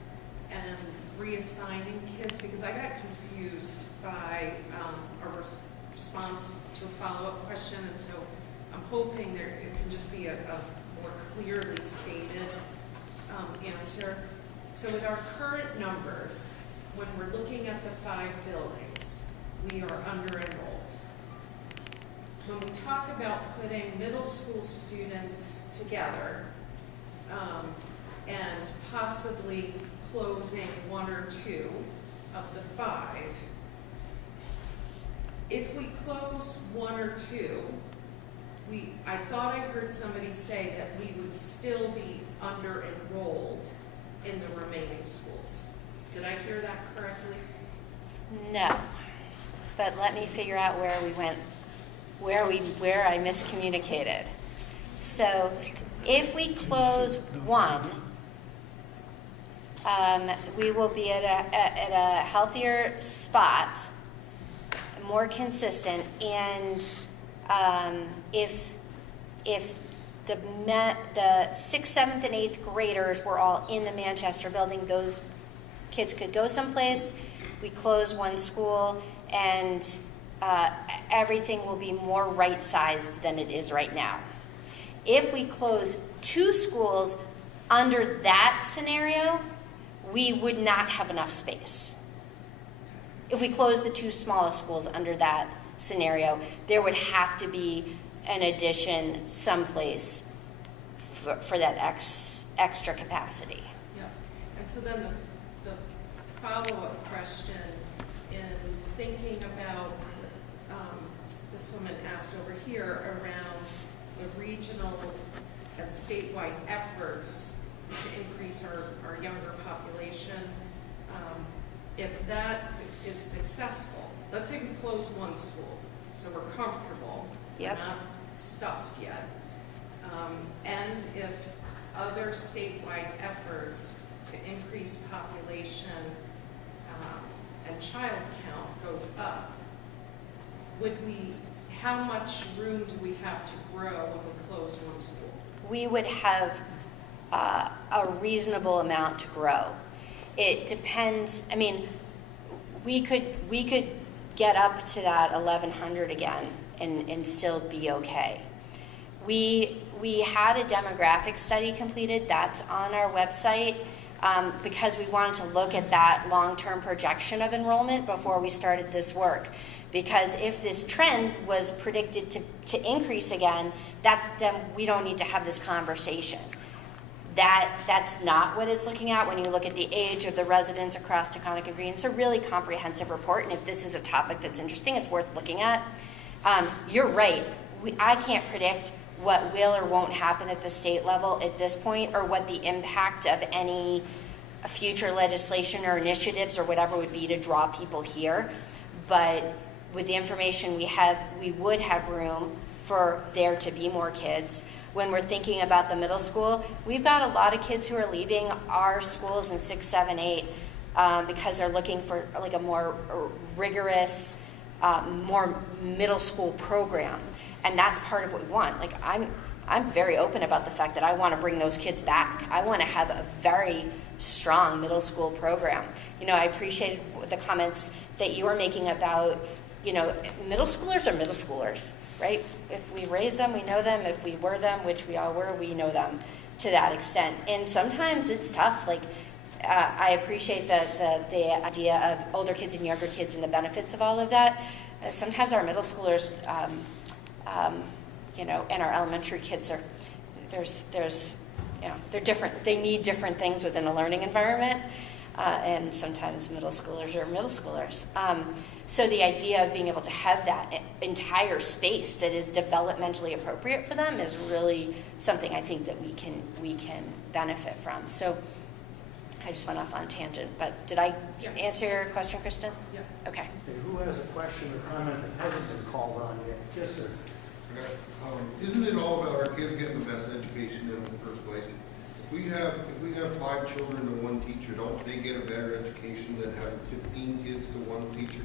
and reassigning kids, because I got confused by a response to a follow-up question, and so I'm hoping it can just be a more clearly stated answer. So with our current numbers, when we're looking at the 5 buildings, we are under-enrolled. When we talk about putting middle school students together and possibly closing 1 or 2 of the 5, if we close 1 or 2, I thought I heard somebody say that we would still be under-enrolled in the remaining schools. Did I hear that correctly? No, but let me figure out where we went, where I miscommunicated. So if we close 1, we will be at a healthier spot, more consistent, and if the 6th, 7th, and 8th graders were all in the Manchester building, those kids could go someplace. We close 1 school, and everything will be more right-sized than it is right now. If we close 2 schools under that scenario, we would not have enough space. If we close the 2 smallest schools under that scenario, there would have to be an addition someplace for that extra capacity. Yeah. And so then the follow-up question in thinking about, this woman asked over here around the regional and statewide efforts to increase our younger population. If that is successful, let's say we close 1 school, so we're comfortable. Yep. We're not stuffed yet. And if other statewide efforts to increase population and child count goes up, how much room do we have to grow when we close one school? We would have a reasonable amount to grow. It depends. I mean, we could get up to that 1,100 again and still be okay. We had a demographic study completed that's on our website because we wanted to look at that long-term projection of enrollment before we started this work. Because if this trend was predicted to increase again, then we don't need to have this conversation. That's not what it's looking at when you look at the age of the residents across Taconic and Green. It's a really comprehensive report, and if this is a topic that's interesting, it's worth looking at. You're right. I can't predict what will or won't happen at the state level at this point, or what the impact of any future legislation or initiatives or whatever would be to draw people here. But with the information we have, we would have room for there to be more kids. When we're thinking about the middle school, we've got a lot of kids who are leaving our schools in 6, 7, 8 because they're looking for like a more rigorous, more middle school program. And that's part of what we want. Like I'm very open about the fact that I want to bring those kids back. I want to have a very strong middle school program. You know, I appreciated the comments that you were making about, you know, middle schoolers are middle schoolers, right? If we raise them, we know them. If we were them, which we all were, we know them to that extent. And sometimes it's tough. Like, I appreciate the idea of older kids and younger kids and the benefits of all of that. Sometimes our middle schoolers, you know, and our elementary kids are, you know, they're different. They need different things within a learning environment. And sometimes middle schoolers are middle schoolers. So the idea of being able to have that entire space that is developmentally appropriate for them is really something I think that we can benefit from. So I just went off on tangent, but did I answer your question, Kristen? Yeah. Okay. Who has a question or comment that hasn't been called on yet? Yes, sir. Isn't it all about our kids getting the best education in the first place? If we have 5 children to 1 teacher, don't they get a better education than having 15 kids to 1 teacher?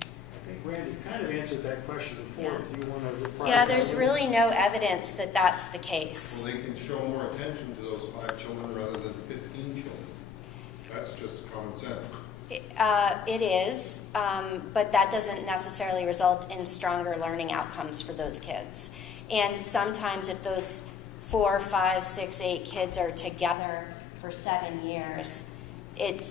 I think Randy kind of answered that question before. Yeah. Do you want to reprise? Yeah, there's really no evidence that that's the case. So they can show more attention to those 5 children rather than 15 children. That's just common sense. It is, but that doesn't necessarily result in stronger learning outcomes for those kids. And sometimes if those 4, 5, 6, 8 kids are together for 7 years, and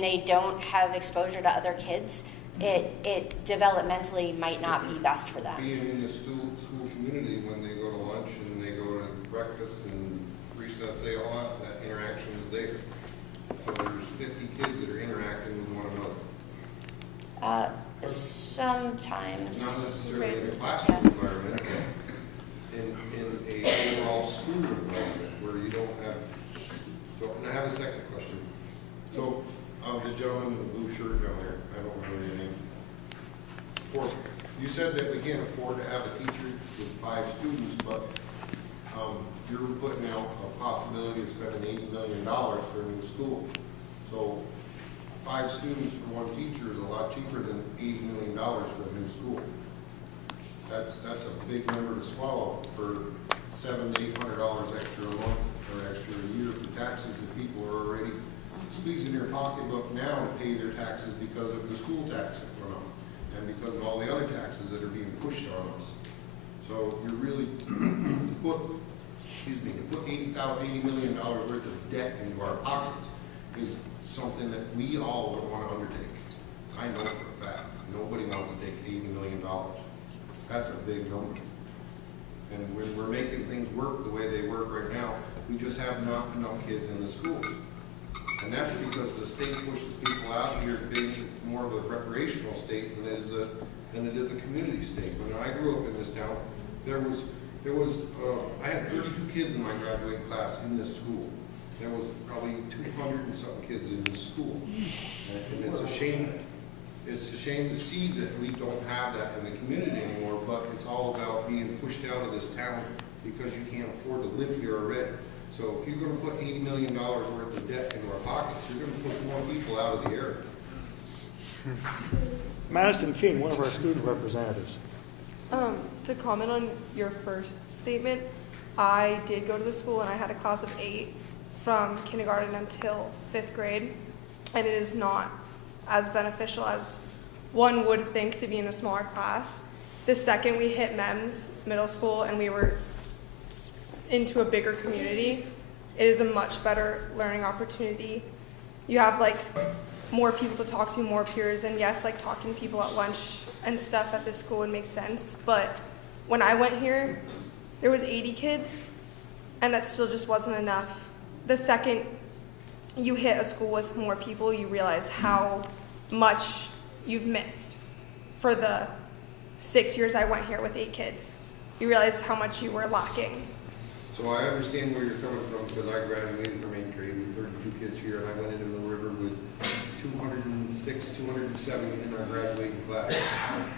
they don't have exposure to other kids, it developmentally might not be best for them. Being in the school community, when they go to lunch and they go to breakfast and recess, they all have that interaction is there. So there's 50 kids that are interacting with one another. Sometimes. Not necessarily in a classroom environment, but in a overall school environment where you don't have. So, and I have a second question. So, the gentleman in the blue shirt down there, I don't remember your name. You said that we can't afford to have a teacher with 5 students, but you're putting out a possibility of spending $80 million for a new school. So 5 students for 1 teacher is a lot cheaper than $80 million for a new school. That's a big number to swallow for $700 to $800 extra a month or extra a year for taxes that people are already squeezing their pocketbook now to pay their taxes because of the school tax that went up and because of all the other taxes that are being pushed on us. So you're really to put $80 million worth of debt into our pockets is something that we all would want to undertake. I know for a fact nobody wants to take $80 million. That's a big number. And when we're making things work the way they work right now, we just have not enough kids in the schools. And that's because the state pushes people out here to be more of a recreational state than it is a community state. When I grew up in this town, I had 32 kids in my graduating class in this school. There was probably 200 and something kids in this school. And it's a shame it's a shame to see that we don't have that in the community anymore, but it's all about being pushed out of this town because you can't afford to live here already. So if you're gonna put $80 million worth of debt into our pockets, you're gonna push more people out of the area. Madison King, one of our student representatives. To comment on your first statement, I did go to the school and I had a class of 8 from kindergarten until 5th grade, and it is not as beneficial as one would think to be in a smaller class. The second we hit MEMS, middle school, and we were into a bigger community, it is a much better learning opportunity. You have like more people to talk to, more peers, and yes, like talking to people at lunch and stuff at this school would make sense, but when I went here, there was 80 kids, and that still just wasn't enough. The second you hit a school with more people, you realize how much you've missed. For the 6 years I went here with 8 kids, you realize how much you were lacking. So I understand where you're coming from because I graduated from 8th grade with 32 kids here, and I went into the river with 206, 207 in our graduating class.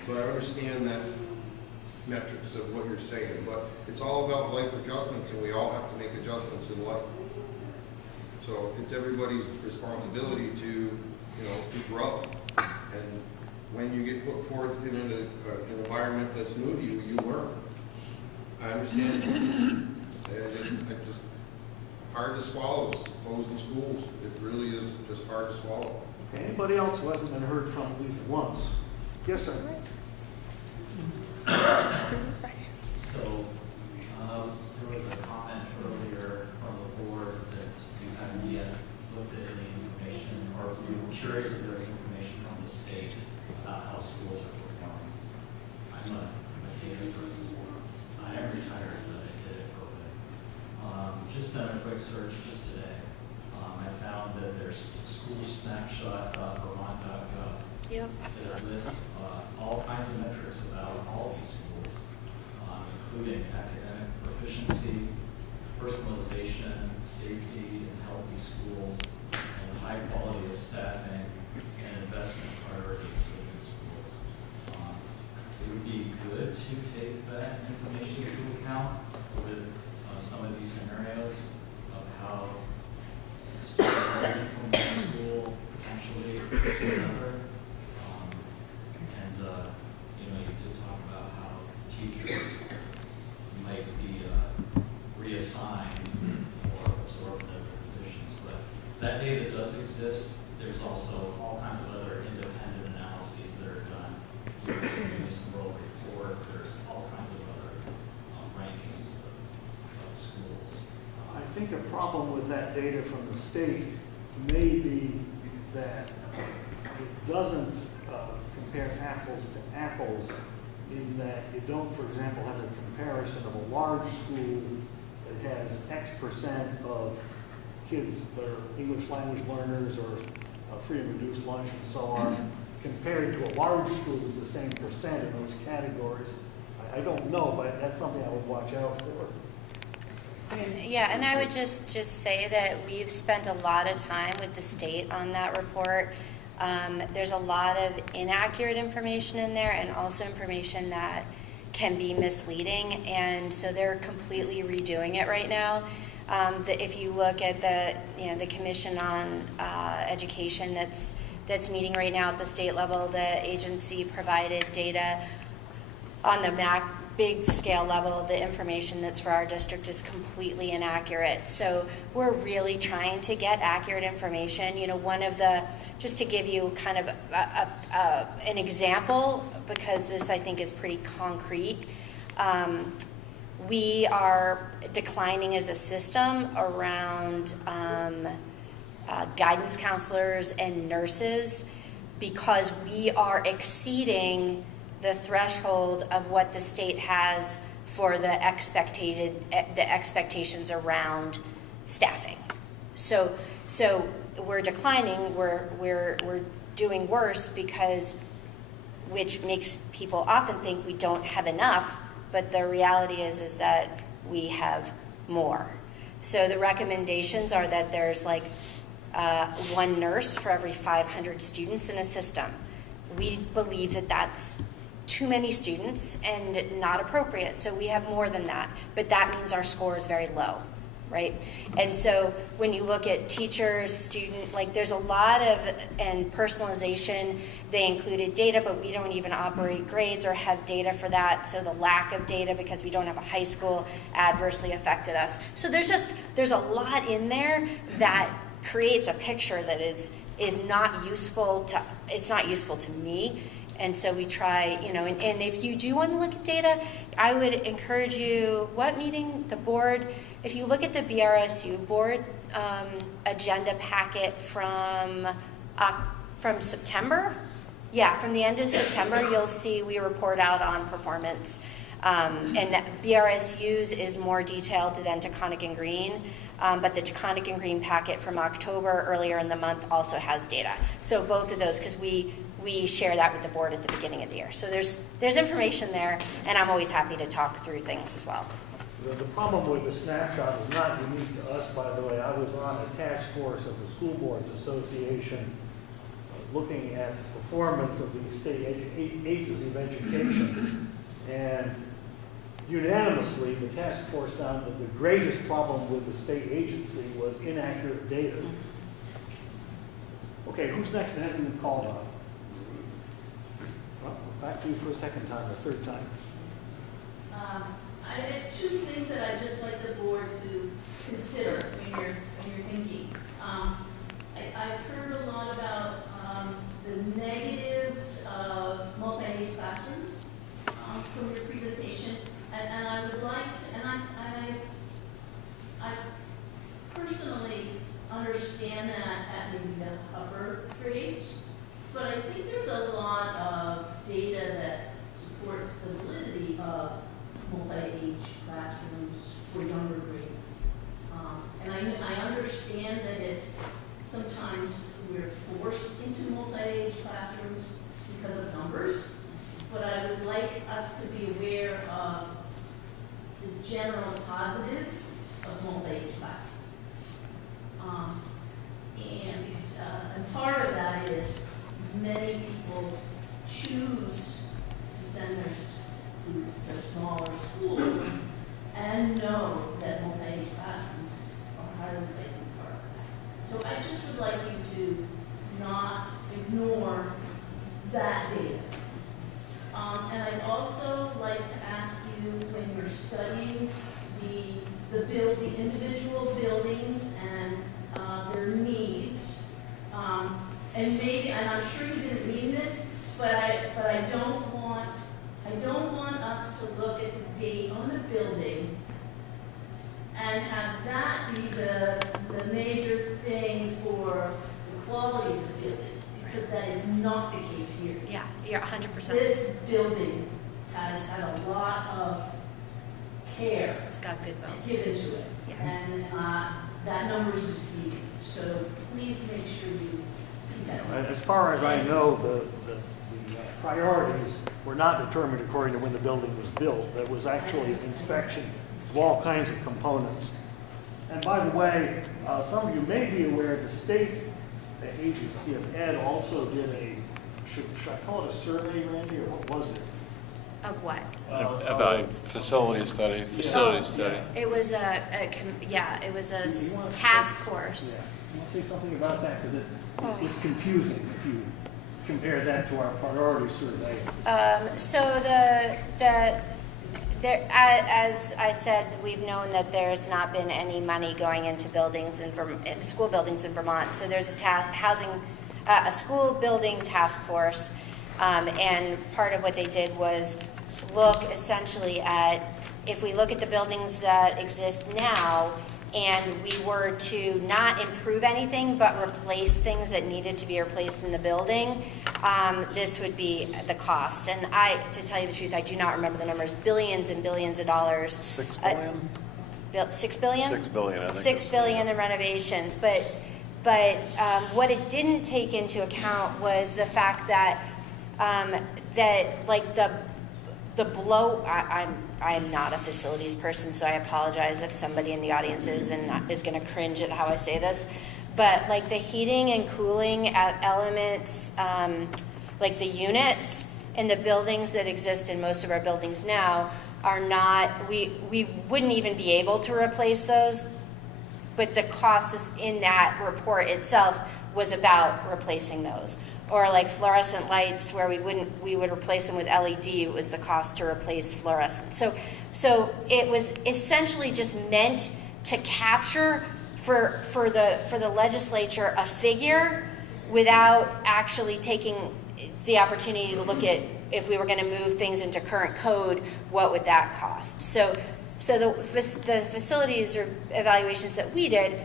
So I understand that metrics of what you're saying, but it's all about life adjustments, and we all have to make adjustments in life. So it's everybody's responsibility to, to grow. And when you get put forth in an environment that's new to you, you learn. I understand. It's just hard to swallow, closing schools. It really is just hard to swallow. Anybody else who hasn't been heard from at least once? Yes, sir. So, there was a comment earlier from the board that you haven't yet looked at any information, or you were curious if there was information from the state about how schools are performing. I'm a data person. I am retired, but I did it for a bit. Just done a quick search just today. I found that there's schoolsnapshot.vermont.gov that lists all kinds of metrics about all these schools, including academic proficiency, personalization, safety and healthy schools, and the high quality of staffing and investment priorities within schools. It would be good to take that information into account with some of these scenarios of how students are moving from one school potentially to another. You did talk about how teachers might be reassigned or absorbed into their positions, but that data does exist. There's also all kinds of other independent analyses that are done. US News and World Report. There's all kinds of other rankings of schools. I think a problem with that data from the state may be that it doesn't compare apples to apples in that you don't, for example, have a comparison of a large school that has X percent of kids that are English language learners or free and reduced lunch and so on, compared to a large school with the same percent in those categories. I don't know, but that's something I would watch out for. Yeah, and I would just say that we've spent a lot of time with the state on that report. There's a lot of inaccurate information in there and also information that can be misleading, and so they're completely redoing it right now. If you look at the Commission on Education that's meeting right now at the state level, the agency provided data on the big scale level. The information that's for our district is completely inaccurate. So we're really trying to get accurate information. Just to give you kind of an example, because this I think is pretty concrete, we are declining as a system around guidance counselors and nurses because we are exceeding the threshold of what the state has for the expectations around staffing. So we're declining. We're doing worse which makes people often think we don't have enough. But the reality is that we have more. So the recommendations are that there's like one nurse for every 500 students in a system, we believe that that's too many students and not appropriate. So we have more than that, but that means our score is very low, right? And so when you look at teachers, student, like there's a lot of, and personalization, they included data, but we don't even operate grades or have data for that. So the lack of data, because we don't have a high school, adversely affected us. So there's a lot in there that creates a picture that is not useful to, it's not useful to me. And so we try, you know, and if you do want to look at data, I would encourage you, what meeting? The board, if you look at the BRSU board agenda packet from September, yeah, from the end of September, you'll see we report out on performance. And BRSU's is more detailed than Taconic and Green, but the Taconic and Green packet from October earlier in the month also has data. So both of those, because we share that with the board at the beginning of the year. So there's information there, and I'm always happy to talk through things as well. The problem with the snapshot is not unique to us, by the way. I was on a task force of the School Boards Association looking at the performance of the state agencies of education, and unanimously the task force found that the greatest problem with the state agency was inaccurate data. Okay, who's next that hasn't been called on? Back to you for a second time, a third time. I have two things that I'd just like the board to consider when you're thinking. I've heard a lot about the negatives of multi-age classrooms from your presentation, and I would like, and I personally understand that at maybe the upper grades, but I think there's a lot of data that supports the validity of multi-age classrooms for younger grades. And I understand that it's sometimes we're forced into multi-age classrooms because of numbers, but I would like us to be aware of the general positives of multi-age classes. And part of that is many people choose to send their students to smaller schools and know that multi-age classrooms are highly likely part of that. So I just would like you to not ignore that data. And I'd also like to ask you, when you're studying the individual buildings and their needs, and maybe, and I'm sure you didn't mean this, but I don't want us to look at the date on the building and have that be the major thing for the quality of the building, because that is not the case here. Yeah, you're 100%. This building has had a lot of care. It's got good bones given to it, yeah. And that number is deceiving. So please make sure you. As far as I know, the priorities were not determined according to when the building was built. There was actually inspection of all kinds of components. And by the way, some of you may be aware the state agency of Ed also did should I call it a survey, Randy, or what was it? Of what? About a facility study. It was a task force. Yeah. You want to say something about that? Because it's confusing if you compare that to our priority survey. So as I said, we've known that there's not been any money going into buildings in school buildings in Vermont. So there's a school building task force, and part of what they did was look essentially at, if we look at the buildings that exist now, and we were to not improve anything but replace things that needed to be replaced in the building, this would be the cost. And to tell you the truth, I do not remember the numbers. Billions and billions of dollars. 6 billion? 6 billion? 6 billion, I think. 6 billion in renovations. But what it didn't take into account was the fact that the blow. I'm not a facilities person, so I apologize if somebody in the audience is and is going to cringe at how I say this. But like the heating and cooling elements Like the units in the buildings that exist in most of our buildings now are not, we wouldn't even be able to replace those, but the cost is in that report itself was about replacing those. Or like fluorescent lights where we would replace them with LED, it was the cost to replace fluorescent. So it was essentially just meant to capture for the legislature a figure without actually taking the opportunity to look at, if we were going to move things into current code, what would that cost? So the facilities or evaluations that we did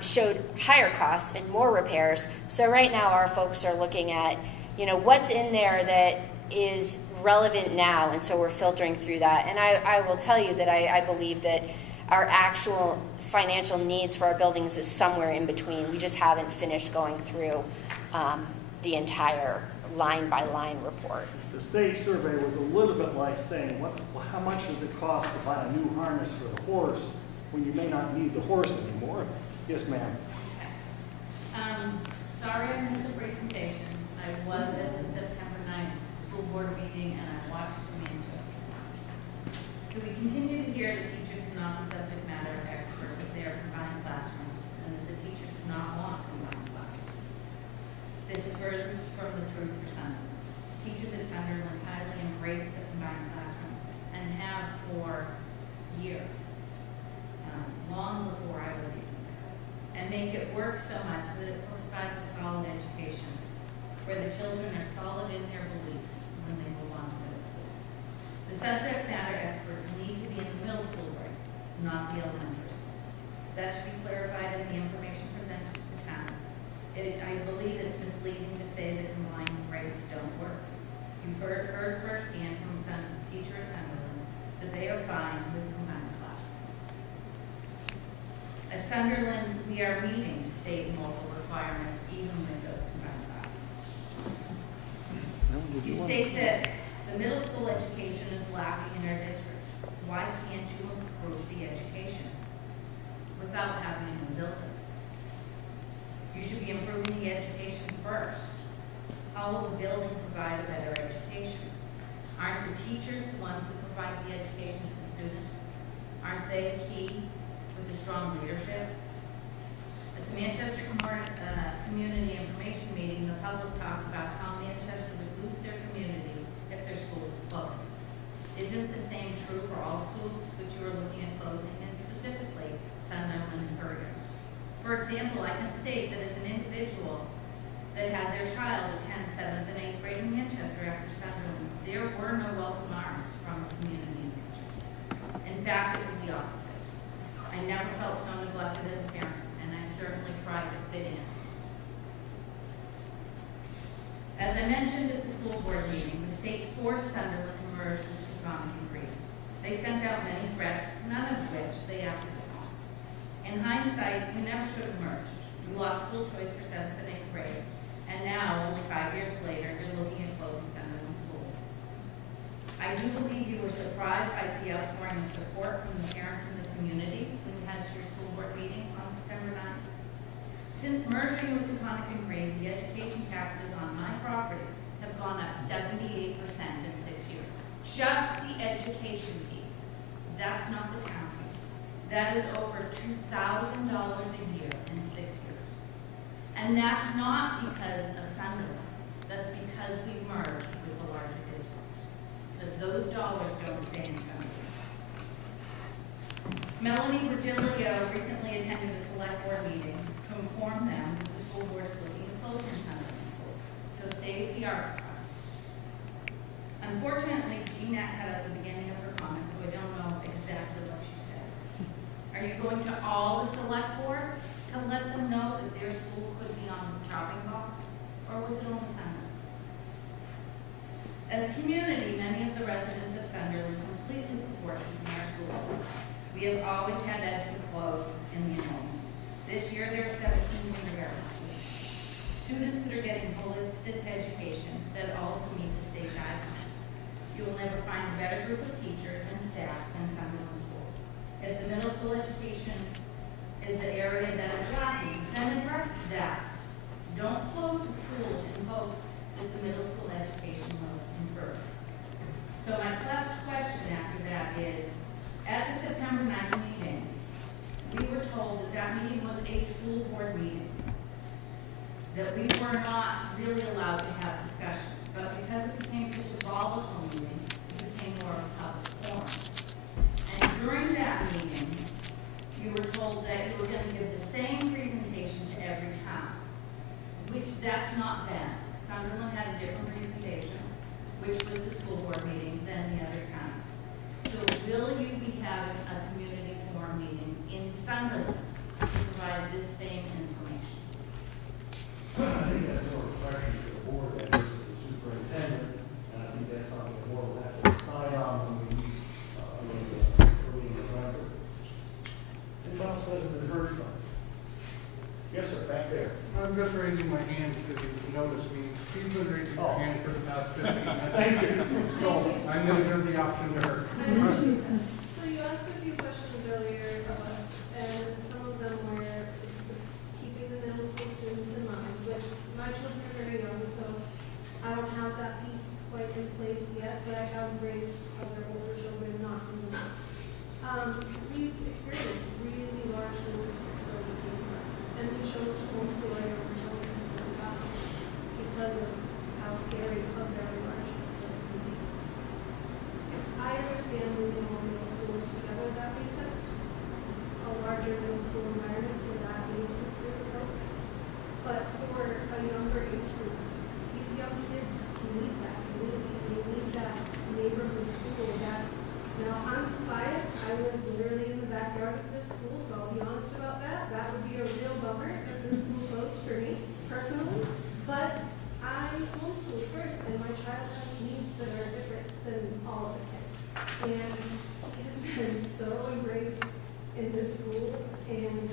showed higher costs and more repairs. So right now our folks are looking at, what's in there that is relevant now, and so we're filtering through that. And I will tell you that I believe that our actual financial needs for our buildings is somewhere in between. We just haven't finished going through the entire line-by-line report. The state survey was a little bit like saying, how much does it cost to buy a new harness for the horse when you may not need the horse anymore? Yes, ma'am. Sorry I missed the presentation. I was at the September 9th school board meeting and I watched the Manchester one. So we continue to hear that teachers cannot be subject matter experts if they are combined classrooms, and that the teachers do not want combined classrooms. This is furthest from the truth for Sunderland. Teachers at Sunderland highly embrace the combined classrooms and have for years, long before I was even there, and make it work so much that it provides a solid education where the children are solid in their beliefs when they move on to middle school. The subject matter experts need to be in the middle school grades, not the elementary school. That should be clarified in the information presented to the town. I believe it's misleading to say that combined grades don't work. You've heard firsthand from some teacher at Sunderland that they are fine with combined classrooms. At Sunderland, we are meeting state and local requirements even with those combined classrooms. You state that the middle school education is lacking in our district. Why can't you improve the education without having a new building? You should be improving the education first. How will the building provide a better education? Aren't the teachers the ones that provide the education to the students? Aren't they key with the strong leadership? At the Manchester Community Information Meeting, the public talked about how Manchester would lose their community if their school was closed. Isn't the same true for all schools which you are looking at closing, and specifically Sunderland and Currier? For example, I can state that as an individual that had their child attend 7th and 8th grade in Manchester after Sunderland, there were no welcome arms from the community in Manchester. In fact, it was the opposite. I never felt so neglected as a parent, and I certainly tried to fit in. As I mentioned at the school board meeting, the state forced Sunderland to merge with Taconic and Currier. They sent out many threats, none of which they acted upon. In hindsight, we never should have merged. We lost school choice for 7th and 8th grade, and now, only 5 years later, you're looking at closing Sunderland School. I do believe you were surprised by the outpouring of support from the parents and the community when you had your school board meeting on September 9th. Since merging with Taconic and Currier, the education taxes on my property have gone up 78% in 6 years. Just the education piece. That's not the county. That is over $2,000 a year in 6 years. And that's not because of Sunderland. That's because we merged with the larger districts. Because those dollars don't stay in Sunderland. Melanie Virgilio recently attended a select board meeting to inform them that the school board is looking to close in Sunderland School. So save the art funds. Unfortunately, Jeanette had at the beginning of her comments, so I don't know exactly what she said. Are you going to all the select board to let them know that their school could be on this chopping block? Or was it only Sunderland? As a community, many of the residents of Sunderland completely support our schools. We have always had ESPA close in the enrollment. This year there are 17 kindergarten schools. Students that are getting holistic education that also meet the state guidelines. You will never find a better group of teachers and staff than Sunderland School. If the middle school education is the area that is lacking, then address that. Don't close the schools in hopes that the middle that we were not really allowed to have discussion. But because it became such a volatile meeting, it became more of a public forum. And during that meeting, you were told that you were going to give the same presentation to every town, which that's not bad. Sunderland had a different presentation, which was the school board meeting than the other towns. So will you be having a community forum meeting in Sunderland to provide this same information? I think that's more a question to the board than it is to the superintendent, and I think that's something the board will have to decide on when we meet early in November. Anyone else hasn't been heard from? Yes, sir, back there. I'm just raising my hand because you noticed me. She's been raising her hand for the past 15 minutes. Thank you. So I'm going to give the option to her. So you asked a few questions earlier of us, and some of them were keeping the middle school students in mind, which my children are very young, so I don't have that piece quite in place yet, but I have raised other older children, not in the we've experienced really large middle schools where we came from, and we chose to homeschool our younger children until we got them because of how scary a very large system can be. I understand moving all middle schools together, that makes sense. A larger middle school environment for that age group is appropriate. But for a younger age group, these young kids need that community. They need that neighborhood school that, now I'm biased, I live literally in the backyard of this school, so I'll be honest about that. That would be a real bummer if this school closed for me, personally. But I homeschool first, and my child has needs that are different than all of the kids. And he has been so embraced in this school and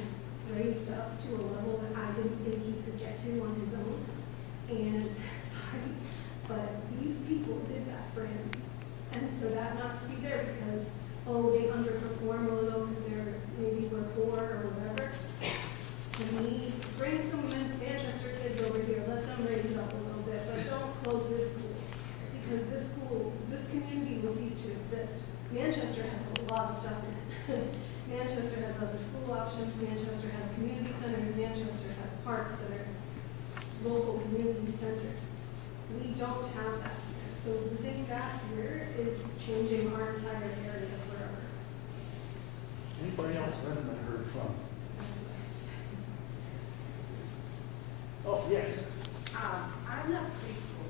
raised up to a level that I didn't think he could get to on his own. And sorry, but these people did that for him. And for that not to be there because, oh, they underperform a little because they're maybe we're poor or whatever. To me, bring some Manchester kids over here, let them raise it up a little bit, but don't close this school. Because this school, this community will cease to exist. Manchester has a lot of stuff in it. Manchester has other school options, Manchester has community centers, Manchester has parks that are local community centers. We don't have that here. So losing that here is changing our entire area forever. Anybody else who hasn't been heard from? Oh, yes. I'm not preschool.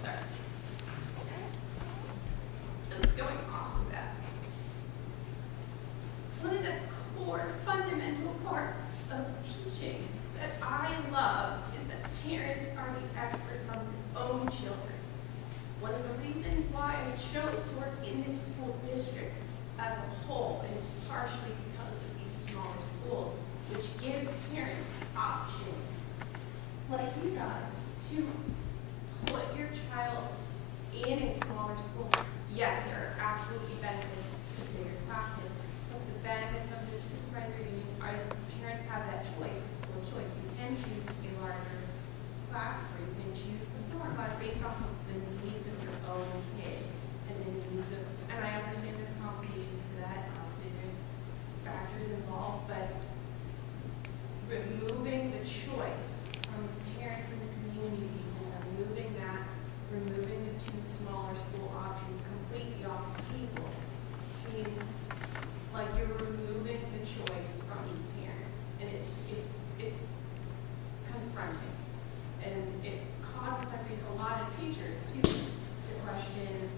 Sorry. Just going off of that. One of the core fundamental parts of teaching that I love is that parents are the experts on their own children. One of the reasons why I chose to work in this school district as a whole is partially because of these smaller schools, which gives parents the option, like you guys, to put your child in a smaller school. Yes, there are absolutely benefits to bigger classes, but the benefits of the supervisory union are that parents have that choice, school choice. You can choose a larger class, or you can choose a smaller class based off of the needs of your own kid and the needs of, and I understand there's complications to that, obviously there's factors involved, but removing the choice from parents in the communities and removing the two smaller school options completely off the table seems like you're removing the choice from these parents, and it's confronting, and it causes, I think, a lot of teachers to question,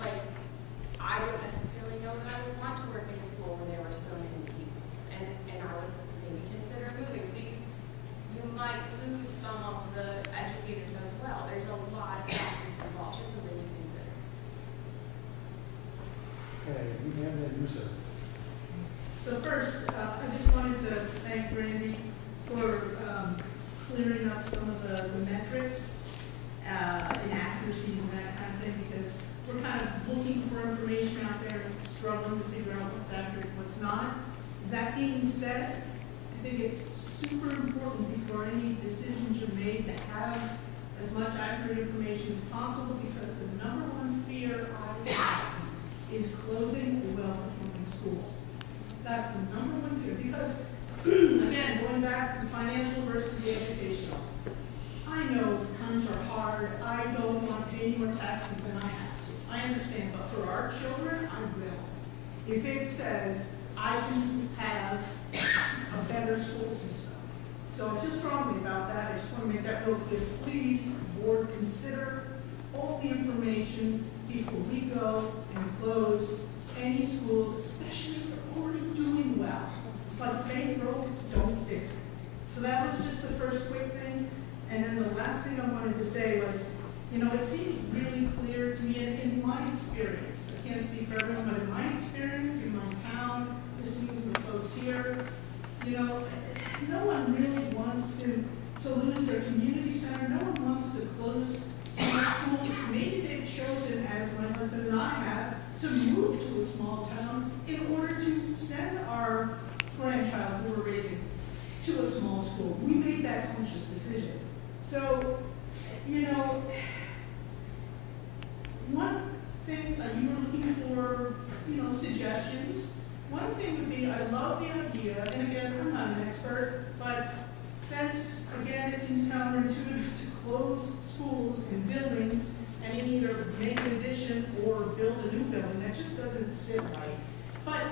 like, I don't necessarily know that I would want to work in a school where there were so many people, and I would maybe consider moving. So you might lose some of the educators as well. There's a lot of factors involved, just something to consider. Okay, we have that user. So first, I just wanted to thank Randy for clearing up some of the metrics, inaccuracies and that kind of thing, because we're kind of looking for information out there, struggling to figure out what's accurate, what's not. That being said, I think it's super important before any decisions are made to have as much accurate information as possible, because the number one fear I have is closing a well-performing school. That's the number one fear, because again, going back to the financial versus the educational. I know times are hard. I don't want to pay any more taxes than I have to. I understand, but for our children, I will. If it says I can have a better school system. So I feel strongly about that. I just want to make that real clear. Please, board, consider all the information before we go and close any schools, especially if they're already doing well. It's like they broke, don't fix it. So that was just the first quick thing. And then the last thing I wanted to say was, you know, it seems really clear to me in my experience, I can't speak for everyone, but in my experience, in my town, listening to the folks here, you know, no one really wants to lose their community center. No one wants to close small schools. Maybe they've chosen, as my husband and I have, to move to a small town in order to send our grandchild who we're raising to a small school. We made that conscious decision. So, you know, one thing you were looking for, you know, suggestions. One thing would be, I love the idea, and again, I'm not an expert, but since, again, it seems counterintuitive to close schools and buildings and either make an addition or build a new building, that just doesn't sit right. But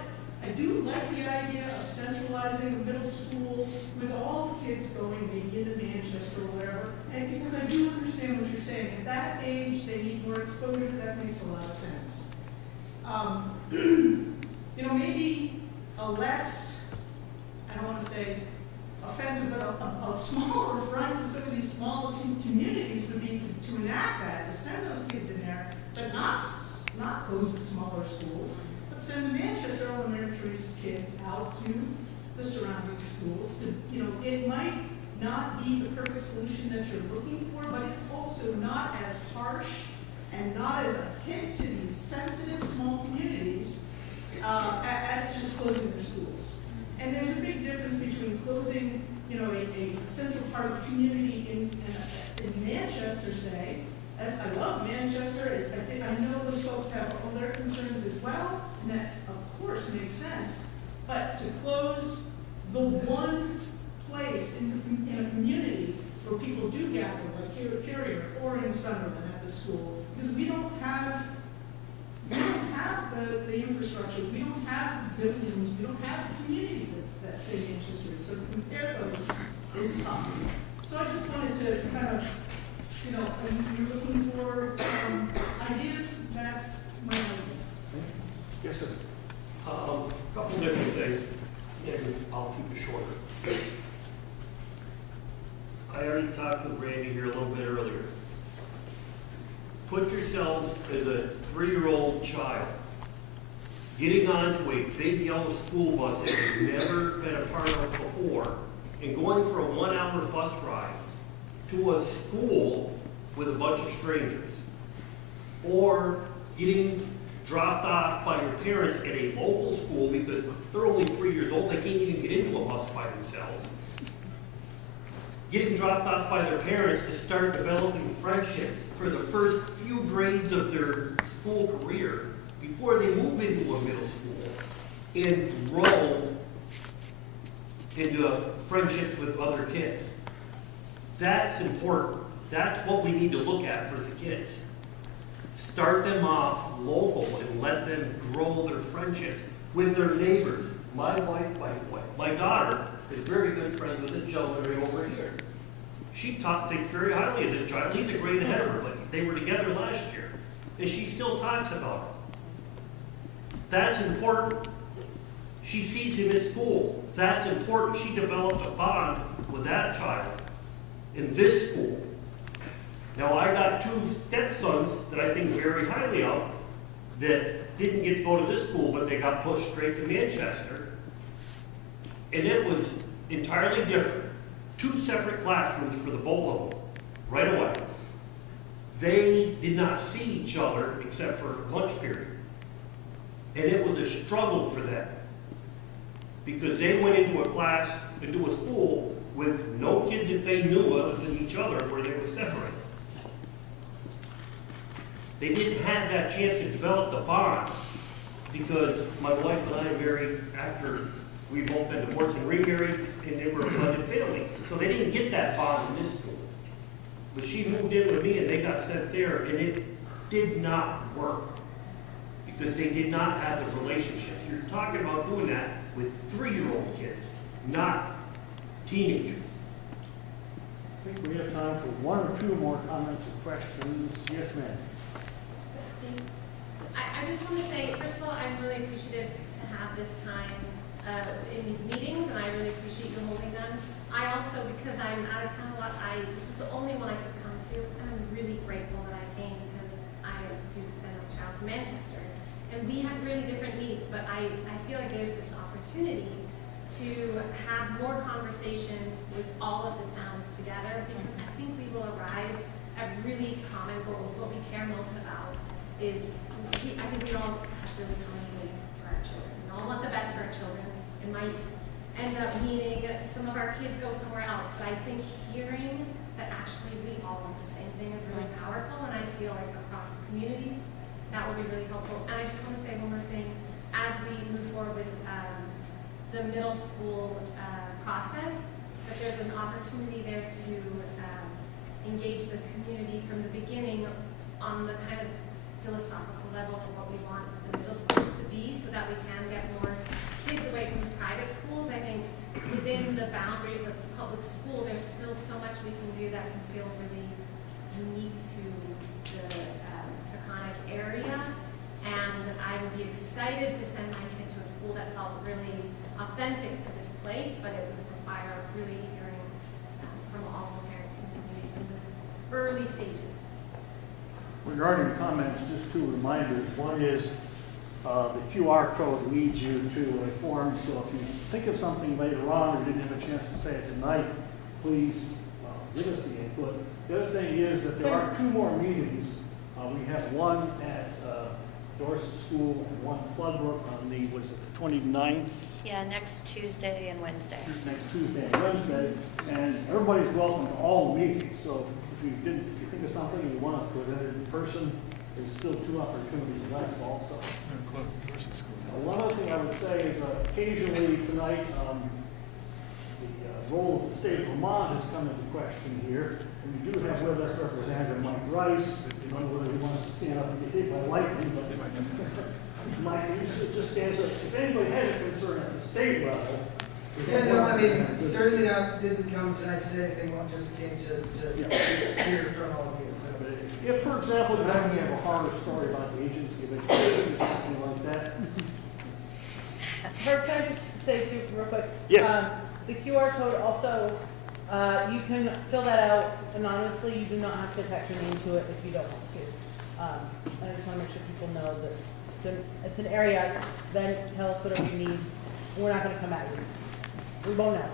I do like the idea of centralizing the middle school with all the kids going maybe into Manchester or wherever. And because I do understand what you're saying, at that age they need more exposure, that makes a lot of sense. You know, maybe a less, I don't want to say offensive, but a smaller front to some of these smaller communities would be to enact that, to send those kids in there, but not close the smaller schools, but send the Manchester Elementary kids out to the surrounding schools. To, you know, it might not be the perfect solution that you're looking for, but it's also not as harsh and not as a hit to these sensitive small communities as just closing their schools. And there's a big difference between closing, you know, a central part of the community in Manchester, say. As I love Manchester, I know those folks have all their concerns as well, and that's, of course, makes sense. But to close the one place in a community where people do gather, like here at Currier or in Sunderland at the school, because we don't have the infrastructure, we don't have the buildings, we don't have the community that say Manchester is. So to compare those is tough. So I just wanted to kind of, you know, you're looking for ideas, that's my idea. Yes, sir. Couple different things, and I'll keep it shorter. I already talked with Randy here a little bit earlier. Put yourselves as a 3-year-old child getting onto a big yellow school bus that you've never been a part of before and going for a 1-hour bus ride to a school with a bunch of strangers, or getting dropped off by your parents at a local school because they're only 3 years old, they can't even get into a bus by themselves. Getting dropped off by their parents to start developing friendships for the first few grades of their school career before they move into a middle school and grow into friendships with other kids. That's important. That's what we need to look at for the kids. Start them off local and let them grow their friendships with their neighbors. My wife, my daughter is very good friends with this gentleman right over here. She thinks very highly of this child. He's a grade ahead of her, but they were together last year. And she still talks about him. That's important. She sees him at school. That's important. She developed a bond with that child in this school. Now, I got 2 stepsons that I think very highly of that didn't get to go to this school, but they got pushed straight to Manchester. And it was entirely different. 2 separate classrooms for the both of them, right away. They did not see each other except for lunch period. And it was a struggle for them because they went into a class, into a school with no kids that they knew other than each other where they were separated. They didn't have that chance to develop the bond because my wife and I married after We both been divorced and remarried, and they were a blended family. So they didn't get that bond in this school. But she moved in with me and they got sent there, and it did not work. Because they did not have the relationship. You're talking about doing that with 3-year-old kids, not teenagers. I think we have time for one or two more comments or questions. Yes, ma'am. I just want to say, first of all, I'm really appreciative to have this time in these meetings, and I really appreciate you holding them. I also, because I'm out of town a lot, this was the only one I could come to, and I'm really grateful that I came because I do send my child to Manchester. And we have really different needs, but I feel like there's this opportunity to have more conversations with all of the towns together, because I think we will arrive at really common goals. What we care most about is, I think we all have really common needs for our children. We all want the best for our children. It might end up meaning some of our kids go somewhere else, but I think hearing that actually we all want the same thing is really powerful, and I feel like across communities, that will be really helpful. And I just want to say one more thing. As we move forward with the middle school process, that there's an opportunity there to engage the community from the beginning on the kind of philosophical level of what we want the middle school to be, so that we can get more kids away from the private schools. I think within the boundaries of public school, there's still so much we can do that can feel really unique to the Taconic area, and I would be excited to send my kid to a school that felt really authentic to this place, but it would require really hearing from all the parents and communities from the early stages. Regarding comments, just two reminders. One is the QR code leads you to a form, so if you think of something later on or didn't have a chance to say it tonight, please give us the input. The other thing is that there are 2 more meetings. We have one at Dorset School and one Floodbrook on the, what is it, the 29th? Yeah, next Tuesday and Wednesday. Next Tuesday and Wednesday. And everybody's welcome to all the meetings. So if you think of something and you want to present it in person, there's still 2 opportunities left also. One other thing I would say is occasionally tonight, the role of the state of Vermont has come into question here. And we do have with us Representative Mike Rice. I don't know whether he wants to stand up and get hit by lightning, but Mike, you should just answer. If anybody has a concern at the state level, yeah, no, I mean, certainly didn't come tonight to say anything, one just came to hear from all of you. So. If, for example, you have a horror story about the agency of education or something like that. Herb, can I just say too, real quick? Yes. The QR code also, you can fill that out anonymously. You do not have to attach your name to it if you don't want to. I just want to make sure people know that it's an area. Then tell us whatever you need. We're not going to come at you. We won't know.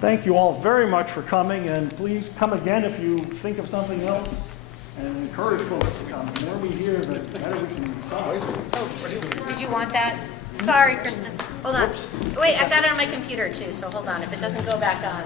Thank you all very much for coming, and please come again if you think of something else, and encourage folks to come. The more we hear, the better we can solve. Did you want that? Sorry, Kristen. Hold on. Wait, I've got it on my computer too, so hold on. If it doesn't go back on.